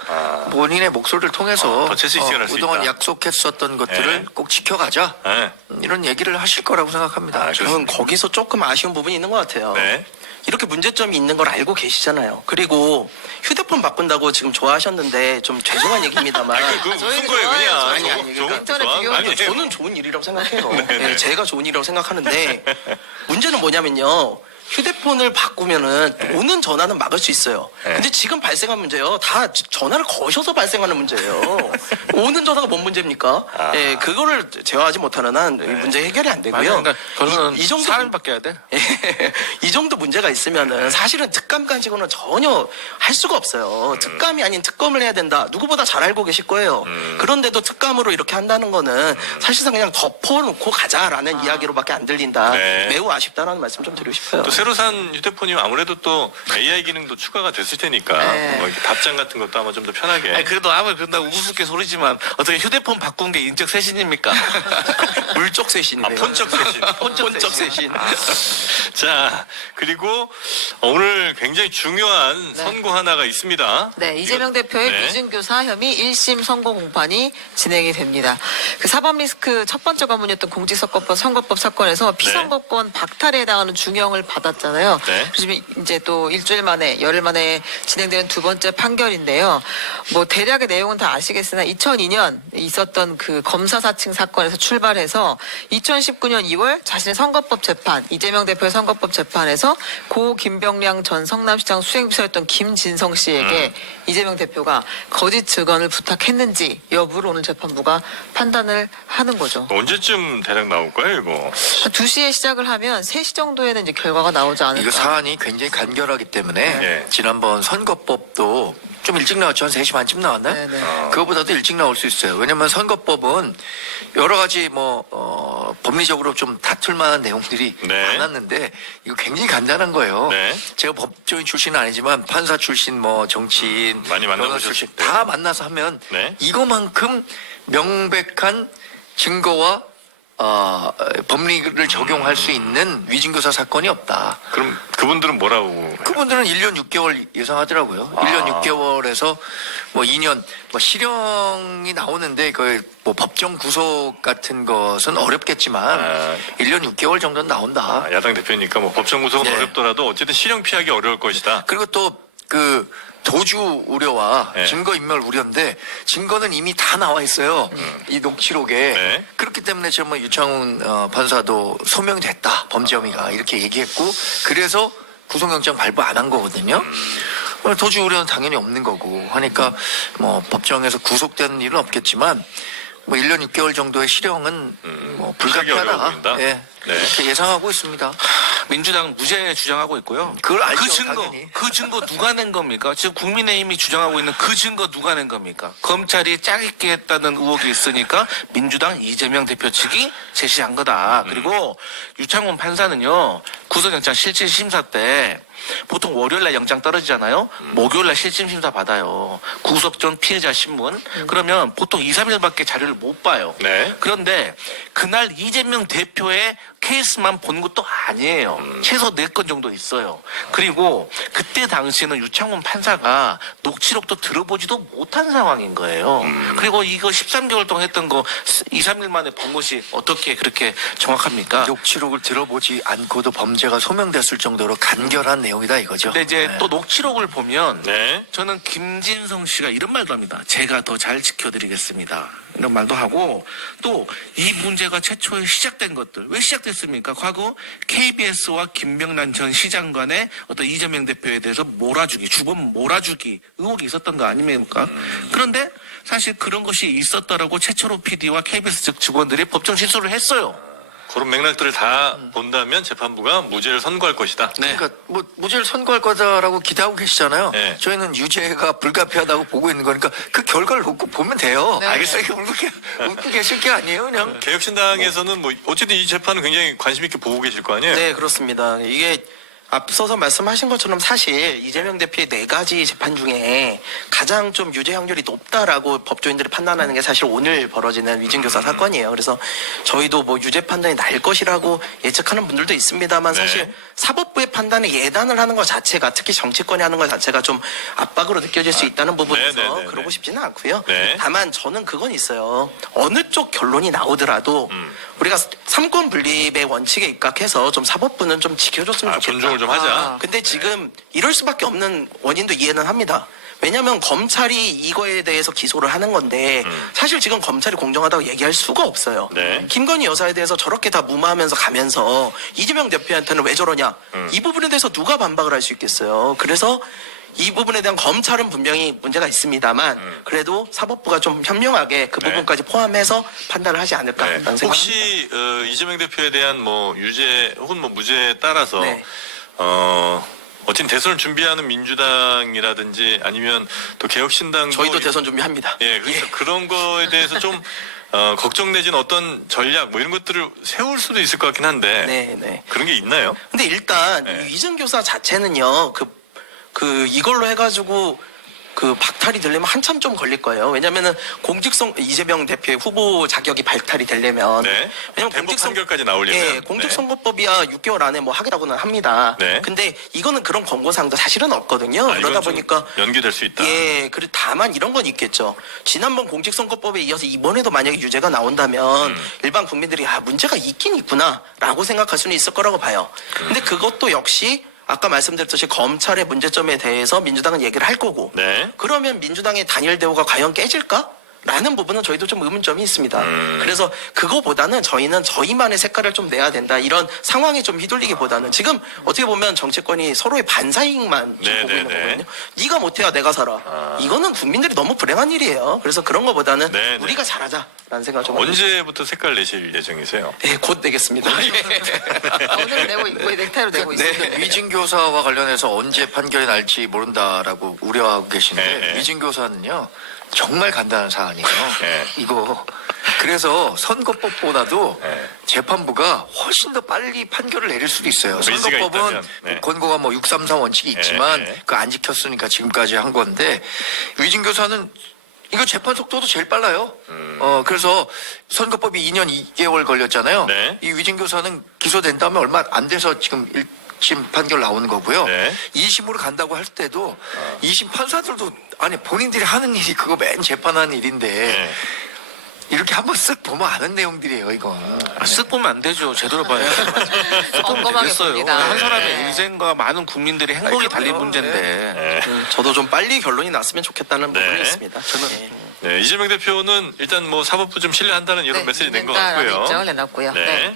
본인의 목소리를 통해서 더 재수있게 할 수 그동안 있다. 약속했었던 것들을 네. 꼭 지켜가자. 네. 이런 얘기를 하실 거라고 생각합니다. 아, 저는 거기서 조금 아쉬운 부분이 있는 것 같아요. 네. 이렇게 문제점이 있는 걸 알고 계시잖아요. 그리고 휴대폰 바꾼다고 지금 좋아하셨는데 좀 죄송한 얘기입니다만. 그거 무슨 저희는 거예요, 좋아요. 그냥. 아니, 아니, 좋은- 인터넷 좋아하는 거 비교- 아니에요. 저는 좋은 일이라고 생각해요. 네, 네. 제가 좋은 일이라고 생각하는데 문제는 뭐냐면요. 휴대폰을 바꾸면은 오는 전화는 막을 수 있어요. 네. 근데 지금 발생한 문제요. 다 전화를 거셔서 발생하는 문제예요. 오는 전화가 뭔 문제입니까? 아. 예, 그거를 제어하지 못하는 한 이 문제 해결이 안 되고요. 그러니까 결론은 이 정도 사람이 바뀌어야 돼. 이 정도 문제가 있으면은 사실은 특감 가지고는 전혀 할 수가 없어요. 특감이 아닌 특검을 해야 된다. 누구보다 잘 알고 계실 거예요. 그런데도 특감으로 이렇게 한다는 거는 사실상 그냥 덮어놓고 가자라는 이야기로밖에 안 들린다. 네. 매우 아쉽다는 말씀 좀 드리고 싶어요. 또 새로 산 휴대폰이면 아무래도 또 AI 기능도 추가가 됐을 테니까 네. 뭐 이렇게 답장 같은 것도 아마 좀 더 편하게. 아니, 그래도 아무리 그런다고 우습게 소리지만 어떻게 휴대폰 바꾼 게 인적 쇄신입니까? 물적 쇄신이에요. 폰적 쇄신. 본적 쇄신. 자, 그리고 오늘 굉장히 중요한 선고 하나가 있습니다. 네, 이재명 대표의 네. 위증교사 혐의 1심 선고 공판이 진행이 됩니다. 그 사법 리스크 첫 번째 관문이었던 공직선거법 선거법 사건에서 피선거권 박탈에 해당하는 중형을 받았잖아요. 네. 그래서 이제 또 일주일 만에, 열흘 만에 진행되는 두 번째 판결인데요. 뭐 대략의 내용은 다 아시겠으나 2002년 있었던 그 검사 사칭 사건에서 출발해서 2019년 2월 자신의 선거법 재판, 이재명 대표의 선거법 재판에서 고 김병량 전 성남시장 수행비서였던 김진성 씨에게 이재명 대표가 거짓 증언을 부탁했는지 여부를 오늘 재판부가 판단을 하는 거죠. 언제쯤 대략 나올까요, 이거? 2시에 시작을 하면 3시 정도에는 이제 결과가 나오지 않을까. 이거 사안이 굉장히 간결하기 때문에 네. 지난번 선거법도 좀 일찍 나왔죠. 한 3시 반쯤 나왔나? 네, 네. 그거보다도 일찍 나올 수 있어요. 왜냐면 선거법은 여러 가지 법리적으로 좀 다툴 만한 내용들이 네. 많았는데 이거 굉장히 간단한 거예요. 네. 제가 법조인 출신은 아니지만 판사 출신, 정치인, 많이 변호사 만나보셨을 출신 때. 다 만나서 하면 네. 이거만큼 명백한 증거와 법리를 적용할 수 있는 위증교사 사건이 없다. 그럼 그분들은 뭐라고? 그분들은 1년 6개월 예상하더라고요. 1년 6개월에서 2년 실형이 나오는데 법정 구속 같은 것은 어렵겠지만 1년 6개월 정도는 나온다. 야당 대표니까 뭐 법정 구속은 네. 어렵더라도 어쨌든 실형 피하기 어려울 것이다. 그리고 또 도주 우려와 네. 증거인멸 우려인데 증거는 이미 다 나와 있어요. 이 녹취록에. 네. 그렇기 때문에 지금 유창훈 판사도 소명됐다. 범죄 혐의가 이렇게 얘기했고 그래서 구속영장 발부 안 한 거거든요. 도주 우려는 당연히 없는 거고 하니까 법정에서 구속되는 일은 없겠지만 1년 6개월 정도의 실형은 피하기 어려워 불가피하다. 보인다? 예. 네. 이렇게 예상하고 있습니다. 민주당 무죄 주장하고 있고요. 그걸 알죠, 그 증거 누가 낸 겁니까? 지금 국민의힘이 주장하고 있는 그 증거 누가 낸 겁니까? 검찰이 짜깁기 했다는 의혹이 있으니까 민주당 이재명 대표 측이 제시한 거다. 그리고 유창훈 판사는요, 구속영장 실질 심사 때 보통 월요일날 영장 떨어지잖아요. 목요일날 실질 심사 받아요. 구속 전 피해자 신문. 그러면 보통 2, 3일밖에 자료를 못 봐요. 네. 그런데 그날 이재명 대표의 케이스만 본 것도 아니에요. 최소 4건 정도 있어요. 그리고 그때 당시에는 유창훈 판사가 녹취록도 들어보지도 못한 상황인 거예요. 그리고 이거 13개월 동안 했던 거 2, 3일 만에 본 것이 어떻게 그렇게 정확합니까? 녹취록을 들어보지 않고도 범죄가 소명됐을 정도로 간결한 내용이다 이거죠. 근데 이제 네. 또 녹취록을 보면 네. 저는 김진성 씨가 이런 말도 합니다. 제가 더 잘 지켜드리겠습니다. 이런 말도 하고 또 이 문제가 최초에 시작된 것들 왜 시작됐습니까? 과거 KBS와 김병란 전 시장 간의 어떤 이재명 대표에 대해서 몰아주기 주범 몰아주기 의혹이 있었던 거 아닙니까? 그런데 사실 그런 것이 있었다라고 최초로 PD와 KBS 측 직원들이 법정 실소를 했어요. 그런 맥락들을 다 본다면 재판부가 무죄를 선고할 것이다. 네. 그러니까 무죄를 선고할 거다라고 기대하고 계시잖아요. 네. 저희는 유죄가 불가피하다고 보고 있는 거니까 그 결과를 놓고 보면 돼요. 네. 알겠어요. 웃고 계실 게 아니에요, 그냥. 개혁신당에서는 어쨌든 이 재판은 굉장히 관심 있게 보고 계실 거 아니에요? 네, 그렇습니다. 이게 앞서서 말씀하신 것처럼 사실 이재명 대표의 4가지 재판 중에 가장 좀 유죄 확률이 높다라고 법조인들이 판단하는 게 사실 오늘 벌어지는 위증교사 사건이에요. 그래서 저희도 유죄 판단이 날 것이라고 예측하는 분들도 있습니다만 사실 네. 사법부의 판단에 예단을 하는 것 자체가 특히 정치권이 하는 것 자체가 좀 압박으로 느껴질 수 있다는 부분에서 네, 네, 네, 그러고 네. 싶지는 않고요. 네. 다만 저는 그건 있어요. 어느 쪽 결론이 나오더라도 우리가 삼권 분립의 원칙에 입각해서 좀 사법부는 좀 지켜줬으면 좋겠다. 존중을 좀 하자. 근데 지금 이럴 수밖에 없는 원인도 이해는 합니다. 왜냐하면 검찰이 이거에 대해서 기소를 하는 건데 사실 지금 검찰이 공정하다고 얘기할 수가 없어요. 네. 김건희 여사에 대해서 저렇게 다 무마하면서 가면서 이재명 대표한테는 왜 저러냐 이 부분에 대해서 누가 반박을 할 수 있겠어요. 그래서 이 부분에 대한 검찰은 분명히 문제가 있습니다만 그래도 사법부가 좀 현명하게 그 네. 부분까지 포함해서 판단을 하지 않을까 네. 라는 생각입니다. 혹시 이재명 대표에 대한 뭐 유죄 혹은 뭐 무죄에 따라서 네. 어쨌든 대선을 준비하는 민주당이라든지 아니면 또 개혁신당 저희도 대선 준비합니다. 예, 그래서 그런 거에 대해서 좀 걱정 내지는 어떤 전략 뭐 이런 것들을 세울 수도 있을 것 같긴 한데 네, 네. 그런 게 있나요? 근데 일단 네. 이 위증교사 자체는요, 이걸로 해가지고 그 박탈이 되려면 한참 좀 걸릴 거예요. 왜냐면은 이재명 대표의 후보 자격이 발탈이 되려면. 네. 왜냐면 대법 판결까지 나오려면. 예, 공직선거법이야 6개월 안에 뭐 하겠다고는 합니다. 네. 근데 이거는 그런 권고사항도 사실은 없거든요. 아, 이건 그러다 좀 보니까. 연기될 수 있다. 예, 그리고 다만 이런 건 있겠죠. 지난번 공직선거법에 이어서 이번에도 만약에 유죄가 나온다면 일반 국민들이 문제가 있긴 있구나라고 생각할 수는 있을 거라고 봐요. 근데 그것도 역시 아까 말씀드렸듯이 검찰의 문제점에 대해서 민주당은 얘기를 할 거고 네. 그러면 민주당의 단일 대우가 과연 깨질까? 라는 부분은 저희도 좀 의문점이 있습니다. 그래서 그거보다는 저희는 저희만의 색깔을 좀 내야 된다. 이런 상황에 좀 휘둘리기보다는 지금 어떻게 보면 정치권이 서로의 반사이익만 지금 네, 보고 네, 있는 네. 거거든요. 네가 못해야 내가 살아. 이거는 국민들이 너무 불행한 일이에요. 그래서 그런 거보다는 네, 네. 우리가 잘하자라는 생각 좀 합니다. 언제부터 색깔 내실 예정이세요? 네, 곧 내겠습니다. 오늘 내고 있고 넥타이로 내고 네, 있습니다. 위증교사와 관련해서 언제 판결이 날지 모른다라고 우려하고 계시는데 네, 네. 위증교사는요 정말 간단한 사안이에요. 네. 이거 그래서 선거법보다도 네. 재판부가 훨씬 더 빨리 판결을 내릴 수도 있어요. 의지가 선거법은 있다면, 네. 권고가 뭐 633 원칙이 있지만 네. 그 안 지켰으니까 지금까지 한 건데 위증교사는 이거 재판 속도도 제일 빨라요. 그래서 선거법이 2년 2개월 걸렸잖아요. 네. 이 위증교사는 기소된 다음에 얼마 안 돼서 지금 1심 판결 나오는 거고요. 네. 2심으로 간다고 할 때도 2심 판사들도 아니 본인들이 하는 일이 그거 맨 재판하는 일인데 네. 이렇게 한번 쓱 보면 아는 내용들이에요, 이거. 쓱 보면 안 되죠. 제대로 봐요. 꼼꼼하게 되겠어요. 봅니다. 한 사람의 네. 인생과 많은 국민들의 행복이 아니, 달린 그럼요. 문제인데. 네. 저도 좀 빨리 결론이 났으면 좋겠다는 네. 부분이 있습니다. 저는 네, 이재명 대표는 일단 뭐 사법부 좀 신뢰한다는 이런 메시지 낸 것 같고요. 입장을 내놨고요. 네. 네.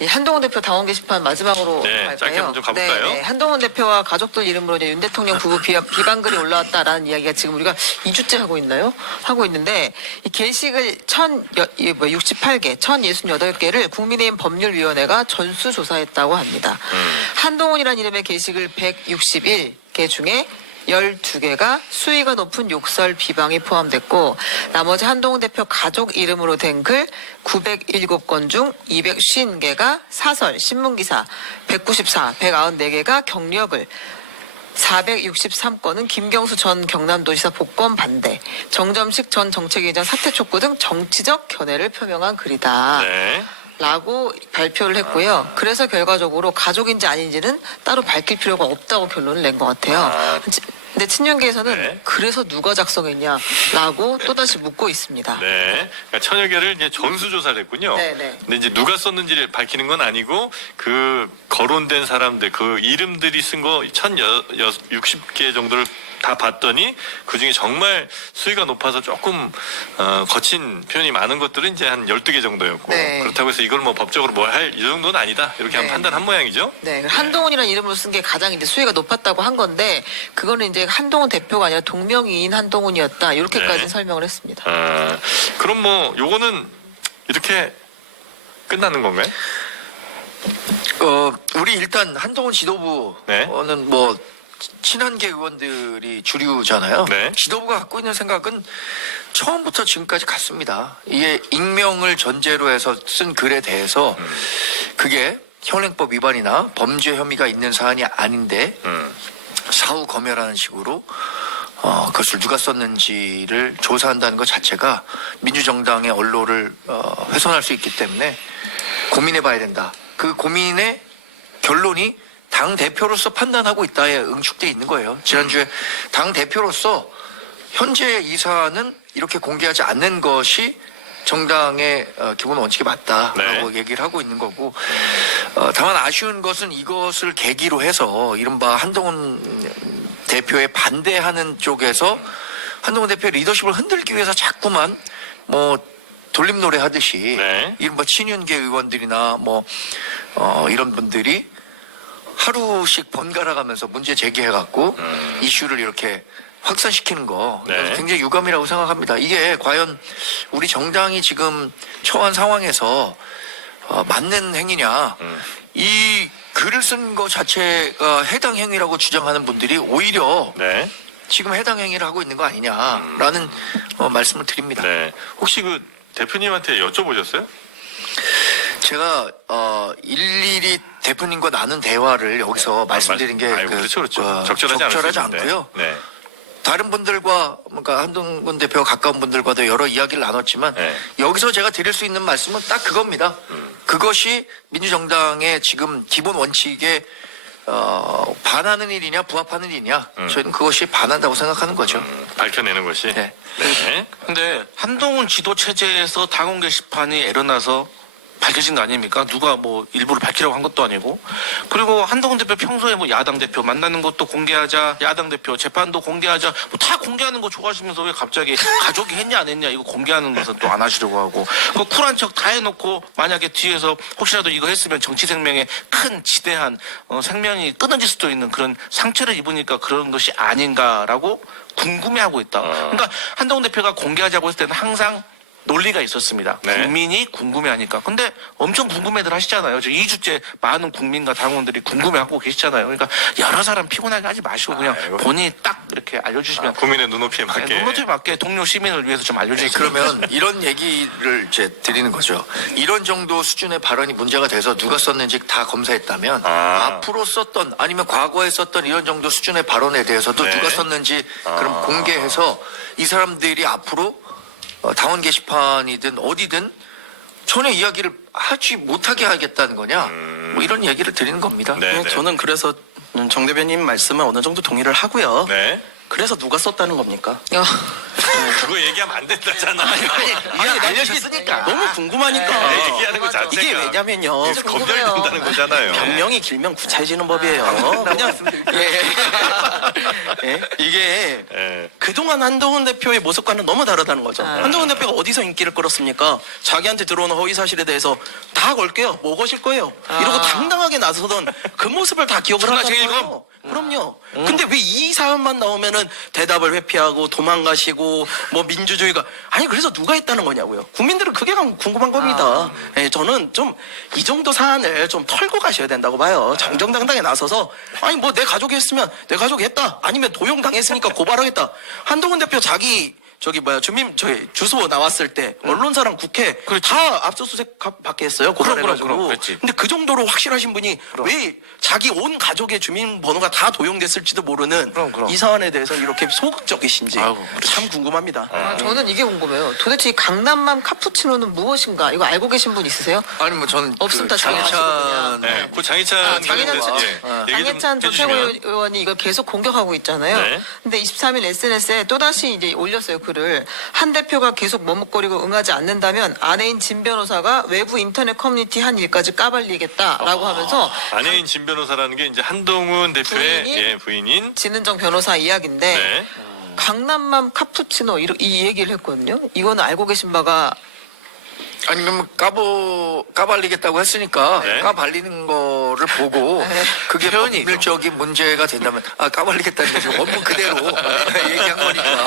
이 한동훈 대표 당원 게시판 마지막으로 네, 갈까요? 짧게 한번 좀 가볼까요? 네, 네. 한동훈 대표와 가족들 이름으로 이제 윤 대통령 부부 비방글이 올라왔다라는 이야기가 지금 우리가 2주째 하고 있나요? 하고 있는데 이 게시글 1068개, 1068개를 국민의힘 법률위원회가 전수조사했다고 합니다. 한동훈이라는 이름의 게시글 161개 중에 12개가 수위가 높은 욕설 비방이 포함됐고 나머지 한동훈 대표 가족 이름으로 된 글 907건 중 250개가 사설, 신문기사, 194개가 격려글, 463건은 김경수 전 경남도지사 복권 반대, 정점식 전 정책위원장 사퇴 촉구 등 정치적 견해를 표명한 글이다. 네. 라고 발표를 했고요. 그래서 결과적으로 가족인지 아닌지는 따로 밝힐 필요가 없다고 결론을 낸 것 같아요. 근데 친윤계에서는 네. 그래서 누가 작성했냐라고 또다시 묻고 있습니다. 네. 그러니까 천여 개를 이제 전수조사를 했군요. 네, 네. 근데 이제 누가 썼는지를 밝히는 건 아니고 그 거론된 사람들 그 이름들이 쓴 거 1060개 정도를 다 봤더니 그중에 정말 수위가 높아서 조금 거친 표현이 많은 것들은 이제 한 12개 정도였고 네. 그렇다고 해서 이걸 뭐 법적으로 뭘 할 이 정도는 아니다. 이렇게 한 네. 판단한 모양이죠. 네, 한동훈이라는 이름으로 쓴 게 가장 이제 수위가 높았다고 한 건데 그거는 이제 한동훈 대표가 아니라 동명이인 한동훈이었다 이렇게까지 네. 설명을 했습니다. 그럼 뭐 요거는 이렇게 끝나는 건가요? 우리 일단 한동훈 지도부는 네. 뭐 친한계 의원들이 주류잖아요. 네. 지도부가 갖고 있는 생각은 처음부터 지금까지 같습니다. 이게 익명을 전제로 해서 쓴 글에 대해서 그게 현행법 위반이나 범죄 혐의가 있는 사안이 아닌데 사후 검열하는 식으로 그것을 누가 썼는지를 조사한다는 것 자체가 민주정당의 언론을 훼손할 수 있기 때문에 고민해봐야 된다. 그 고민의 결론이 당 대표로서 판단하고 있다에 응축돼 있는 거예요. 지난주에 당 대표로서 현재 이 사안은 이렇게 공개하지 않는 것이 정당의 기본 원칙이 맞다라고 네. 얘기를 하고 있는 거고 다만 아쉬운 것은 이것을 계기로 해서 이른바 한동훈 대표에 반대하는 쪽에서 한동훈 대표의 리더십을 흔들기 위해서 자꾸만 뭐 돌림노래 하듯이 네. 이른바 친윤계 의원들이나 뭐 이런 분들이 하루씩 번갈아 가면서 문제 제기해 갖고 이슈를 이렇게 확산시키는 거 네. 굉장히 유감이라고 생각합니다. 이게 과연 우리 정당이 지금 처한 상황에서 맞는 행위냐? 이 글을 쓴 거 자체가 해당 행위라고 주장하는 분들이 오히려 네. 지금 해당 행위를 하고 있는 거 아니냐라는 말씀을 드립니다. 네. 혹시 그 대표님한테 여쭤보셨어요? 제가 일일이 대표님과 나눈 대화를 여기서 말씀드린 게 그렇죠, 그렇죠. 적절하지 않습니다. 않고요. 네. 다른 분들과 그러니까 한동훈 대표와 가까운 분들과도 여러 이야기를 나눴지만 네. 여기서 제가 드릴 수 있는 말씀은 딱 그겁니다. 그것이 민주정당의 지금 기본 원칙에 반하는 일이냐 부합하는 일이냐 저희는 그것이 반한다고 생각하는 거죠. 밝혀내는 것이. 네. 네. 근데 한동훈 지도 체제에서 당원 게시판이 애러나서 밝혀진 거 아닙니까? 누가 뭐 일부를 밝히라고 한 것도 아니고. 그리고 한동훈 대표 평소에 뭐 야당 대표 만나는 것도 공개하자, 야당 대표 재판도 공개하자, 뭐 다 공개하는 거 좋아하시면서 왜 갑자기 가족이 했냐 안 했냐 이거 공개하는 것은 또 안 하시려고 하고. 그 쿨한 척 다 해놓고 만약에 뒤에서 혹시라도 이거 했으면 정치 생명에 큰 지대한 생명이 끊어질 수도 있는 그런 상처를 입으니까 그런 것이 아닌가라고 궁금해하고 있다. 그러니까 한동훈 대표가 공개하자고 했을 때는 항상 논리가 있었습니다. 네. 국민이 궁금해하니까. 근데 엄청 궁금해들 하시잖아요. 저 2주째 많은 국민과 당원들이 궁금해하고 계시잖아요. 그러니까 여러 사람 피곤하게 하지 마시고 그냥 이거. 본인이 딱 이렇게 알려주시면 국민의 눈높이에 맞게. 눈높이에 맞게 동료 시민을 위해서 좀 알려주세요. 그러면 이런 얘기를 이제 드리는 거죠. 이런 정도 수준의 발언이 문제가 돼서 누가 썼는지 다 검사했다면 앞으로 썼던 아니면 과거에 썼던 이런 정도 수준의 발언에 대해서도 네. 누가 썼는지 그럼 공개해서 이 사람들이 앞으로 당원 게시판이든 어디든 전혀 이야기를 하지 못하게 하겠다는 거냐 뭐 이런 얘기를 드리는 겁니다. 네. 저는 그래서 정 대변인 말씀은 어느 정도 동의를 하고요. 네. 그래서 누가 썼다는 겁니까? 그거 얘기하면 안 된다잖아. 아니, 알려주셨으니까. 너무 궁금하니까. 네, 얘기하는 거 자체가. 이게 왜냐면요. 진짜 검열이 궁금해요. 된다는 거잖아요. 변명이 길면 구차해지는 법이에요. 그냥 예. 이게 예. 그동안 한동훈 대표의 모습과는 너무 다르다는 거죠. 아. 한동훈 대표가 어디서 인기를 끌었습니까? 자기한테 들어오는 허위 사실에 대해서 다 걸게요. 뭐 거실 거예요. 이러고 당당하게 나서던 그 모습을 다 기억을 천하 한다는 제일검? 거죠. 그럼요. 근데 왜 이 사연만 나오면은 대답을 회피하고 도망가시고 뭐 민주주의가 아니 그래서 누가 했다는 거냐고요. 국민들은 그게 궁금한 겁니다. 예, 저는 좀 이 정도 사안을 좀 털고 가셔야 된다고 봐요. 정정당당히 나서서 아니 뭐 내 가족이 했으면 내 가족이 했다. 아니면 도용당했으니까 고발하겠다. 한동훈 대표 자기 주소 나왔을 때 언론사랑 국회 다 압수수색 받게 했어요. 고발해가지고. 그럼, 그랬지. 근데 그 정도로 확실하신 분이 왜 자기 온 가족의 주민번호가 다 도용됐을지도 모르는 그럼. 이 사안에 대해서 이렇게 소극적이신지 아이고, 참 궁금합니다. 저는 이게 궁금해요. 도대체 이 강남맘 카푸치노는 무엇인가? 이거 알고 계신 분 있으세요? 아니 뭐 저는 없습니다. 그 장애찬 장애찬 네. 그 장희찬 장혜찬 전 최고위원이 이걸 계속 공격하고 있잖아요. 네. 근데 23일 SNS에 또다시 이제 올렸어요. 글을. 한 대표가 계속 머뭇거리고 응하지 않는다면 아내인 진 변호사가 외부 인터넷 커뮤니티 한 일까지 까발리겠다라고 하면서 아내인 진 변호사라는 게 이제 한동훈 대표의 부인인? 부인인. 진은정 변호사 이야기인데 네. 강남맘 카푸치노 이 얘기를 했거든요. 이거는 알고 계신 바가 아니 그러면 까발리겠다고 했으니까 네. 까발리는 거를 보고 그게 법률적인 문제가 된다면 까발리겠다는 거죠. 원문 그대로 얘기한 거니까.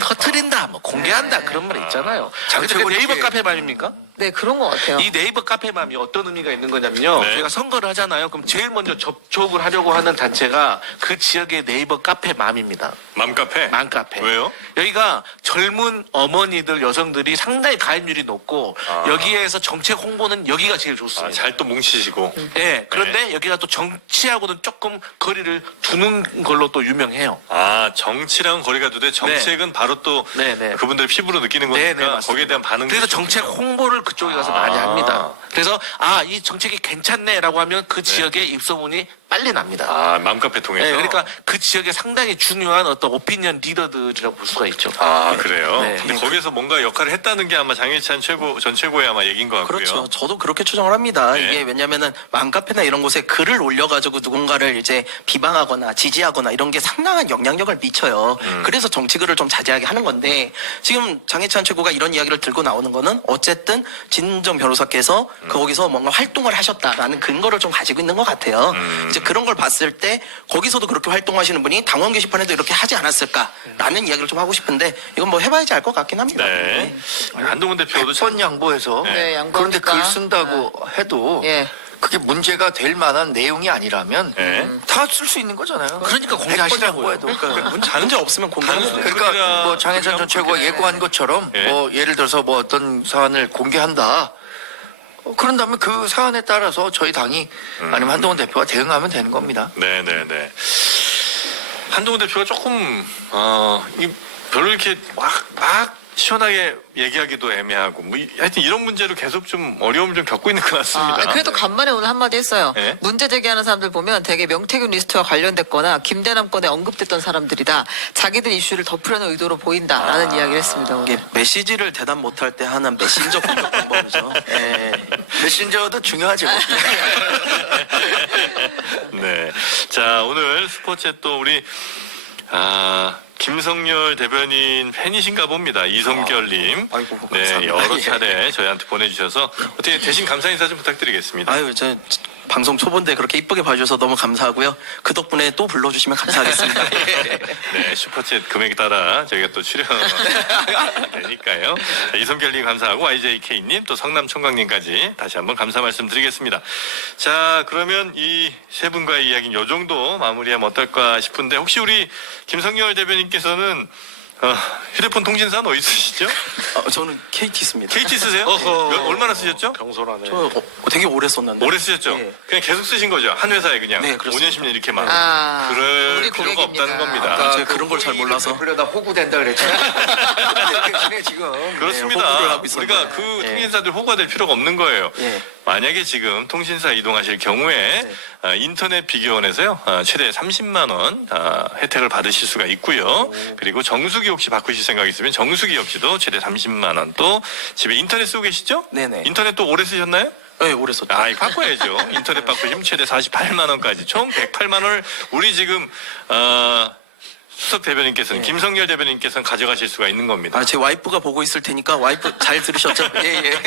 터트린다, 뭐 공개한다 그런 말 있잖아요. 자기 그게 네이버 이렇게- 카페맘입니까? 네 그런 것 같아요. 이 네이버 카페맘이 어떤 의미가 있는 거냐면요. 네. 저희가 선거를 하잖아요. 그럼 제일 먼저 접촉을 하려고 하는 단체가 그 지역의 네이버 카페맘입니다. 맘카페. 맘카페. 왜요? 여기가 젊은 어머니들, 여성들이 상당히 가입률이 높고 여기에서 정책 홍보는 여기가 제일 좋습니다. 잘 또 뭉치시고. 예, 그런데 여기가 또 정치하고는 조금 거리를 두는 걸로 또 유명해요. 정치랑 거리가 두되 정책은 바로 또 네, 네. 그분들 피부로 느끼는 네, 거니까 맞습니다. 거기에 대한 반응이 그래서 정책 홍보를 그쪽에 가서 많이 합니다. 그래서 이 정책이 괜찮네라고 하면 그 지역의 입소문이 빨리 납니다. 아, 맘카페 통해서. 네, 그러니까 그 지역에 상당히 중요한 어떤 오피니언 리더들이라고 볼 수가 있죠. 아, 그래요? 네. 근데 거기서 뭔가 역할을 했다는 게 아마 장해찬 전 최고의 아마 얘기인 것 같고요. 그렇죠. 저도 그렇게 추정을 합니다. 네. 이게 왜냐면은 맘카페나 이런 곳에 글을 올려가지고 누군가를 이제 비방하거나 지지하거나 이런 게 상당한 영향력을 미쳐요. 그래서 정치글을 좀 자제하게 하는 건데 지금 장해찬 최고가 이런 이야기를 들고 나오는 거는 어쨌든 진정 변호사께서 거기서 뭔가 활동을 하셨다라는 근거를 좀 가지고 있는 것 같아요. 이제 그런 걸 봤을 때 거기서도 그렇게 활동하시는 분이 당원 게시판에도 이렇게 하지 않았을까라는 이야기를 좀 하고 싶은데 이건 뭐 해봐야지 알 것 같긴 합니다. 네. 한동훈 대표도 100번 양보해서 네, 그런데 양보하니까. 글 쓴다고 해도 예. 그게 문제가 될 만한 내용이 아니라면 네. 다 쓸 수 있는 거잖아요. 그러니까 100번 공개하시라고요. 양보해도. 문제 없으면 공개하는 거예요. 그러니까 뭐 장해찬 전 그렇게 최고가 하면 예고한 것처럼 예. 뭐 예를 들어서 뭐 어떤 사안을 공개한다. 그런다면 그 사안에 따라서 저희 당이 아니면 한동훈 대표가 대응하면 되는 겁니다. 네네네. 한동훈 대표가 조금 별로 이렇게 막 시원하게 얘기하기도 애매하고 하여튼 이런 문제로 계속 좀 어려움을 좀 겪고 있는 것 같습니다. 그래도 간만에 오늘 한마디 했어요. 네. 문제 제기하는 사람들 보면 되게 명태균 리스트와 관련됐거나 김대남 건에 언급됐던 사람들이다. 자기들 이슈를 덮으려는 의도로 보인다라는 이야기를 했습니다. 오늘. 이게 메시지를 대답 못할 때 하는 메신저 공격 방법이죠. 예. 메신저도 중요하죠. 네. 자, 오늘 스포츠에 또 우리 김성열 대변인 팬이신가 봅니다. 이성결님. 아이고, 네, 감사합니다. 여러 예. 차례 저희한테 보내주셔서 어떻게 대신 감사 인사 좀 부탁드리겠습니다. 아유, 저 방송 초본데 그렇게 이쁘게 봐주셔서 너무 감사하고요. 그 덕분에 또 불러주시면 감사하겠습니다. 네, 슈퍼챗 금액에 따라 저희가 또 출연 되니까요. 자, 이성결님 감사하고 YJK님 또 성남총각님까지 다시 한번 감사 말씀드리겠습니다. 자, 그러면 이 세 분과의 이야기는 이 정도 마무리하면 어떨까 싶은데 혹시 우리 김성열 대변인께서는 휴대폰 통신사는 어디 쓰시죠? 저는 KT 씁니다. KT 쓰세요? 얼마나 쓰셨죠? 경솔하네. 저 되게 오래 썼는데. 오래 쓰셨죠? 네. 그냥 계속 쓰신 거죠? 한 회사에 그냥 네, 그렇습니다. 5년, 10년 이렇게만. 우리 그럴 필요가 고객입니다. 없다는 겁니다. 아까 제가 그런 걸 잘 몰라서. 그러다 호구된다 그랬잖아요. 때문에 지금 그렇습니다. 호구를 하고 있었는데. 우리가 그 통신사들 호구가 될 필요가 없는 거예요. 예. 만약에 지금 통신사 이동하실 경우에 인터넷 비교원에서요 최대 30만 원 혜택을 받으실 수가 있고요. 그리고 정수기 혹시 바꾸실 생각 있으면 정수기 역시도 최대 30만 원. 또 집에 인터넷 쓰고 계시죠? 네네. 인터넷 또 오래 쓰셨나요? 네, 오래 썼죠. 이거 바꿔야죠. 인터넷 바꾸시면 최대 48만 원까지 총 108만 원을 우리 지금 수석 대변인께서는 김성열 대변인께서는 가져가실 수가 있는 겁니다. 제 와이프가 보고 있을 테니까 와이프 잘 들으셨죠? 예, 예.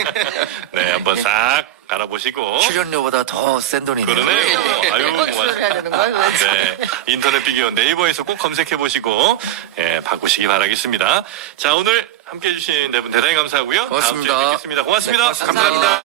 네, 한번 싹 갈아보시고. 출연료보다 더 센 돈이네요. 그러네요. 아유, 이번 출연을 해야 되는 거야? 도대체? 네, 인터넷 비교원 네이버에서 꼭 검색해 보시고 바꾸시기 바라겠습니다. 자, 오늘 함께해 주신 네 분 대단히 감사하고요. 고맙습니다. 다음 주에 뵙겠습니다. 고맙습니다. 네, 고맙습니다. 감사합니다.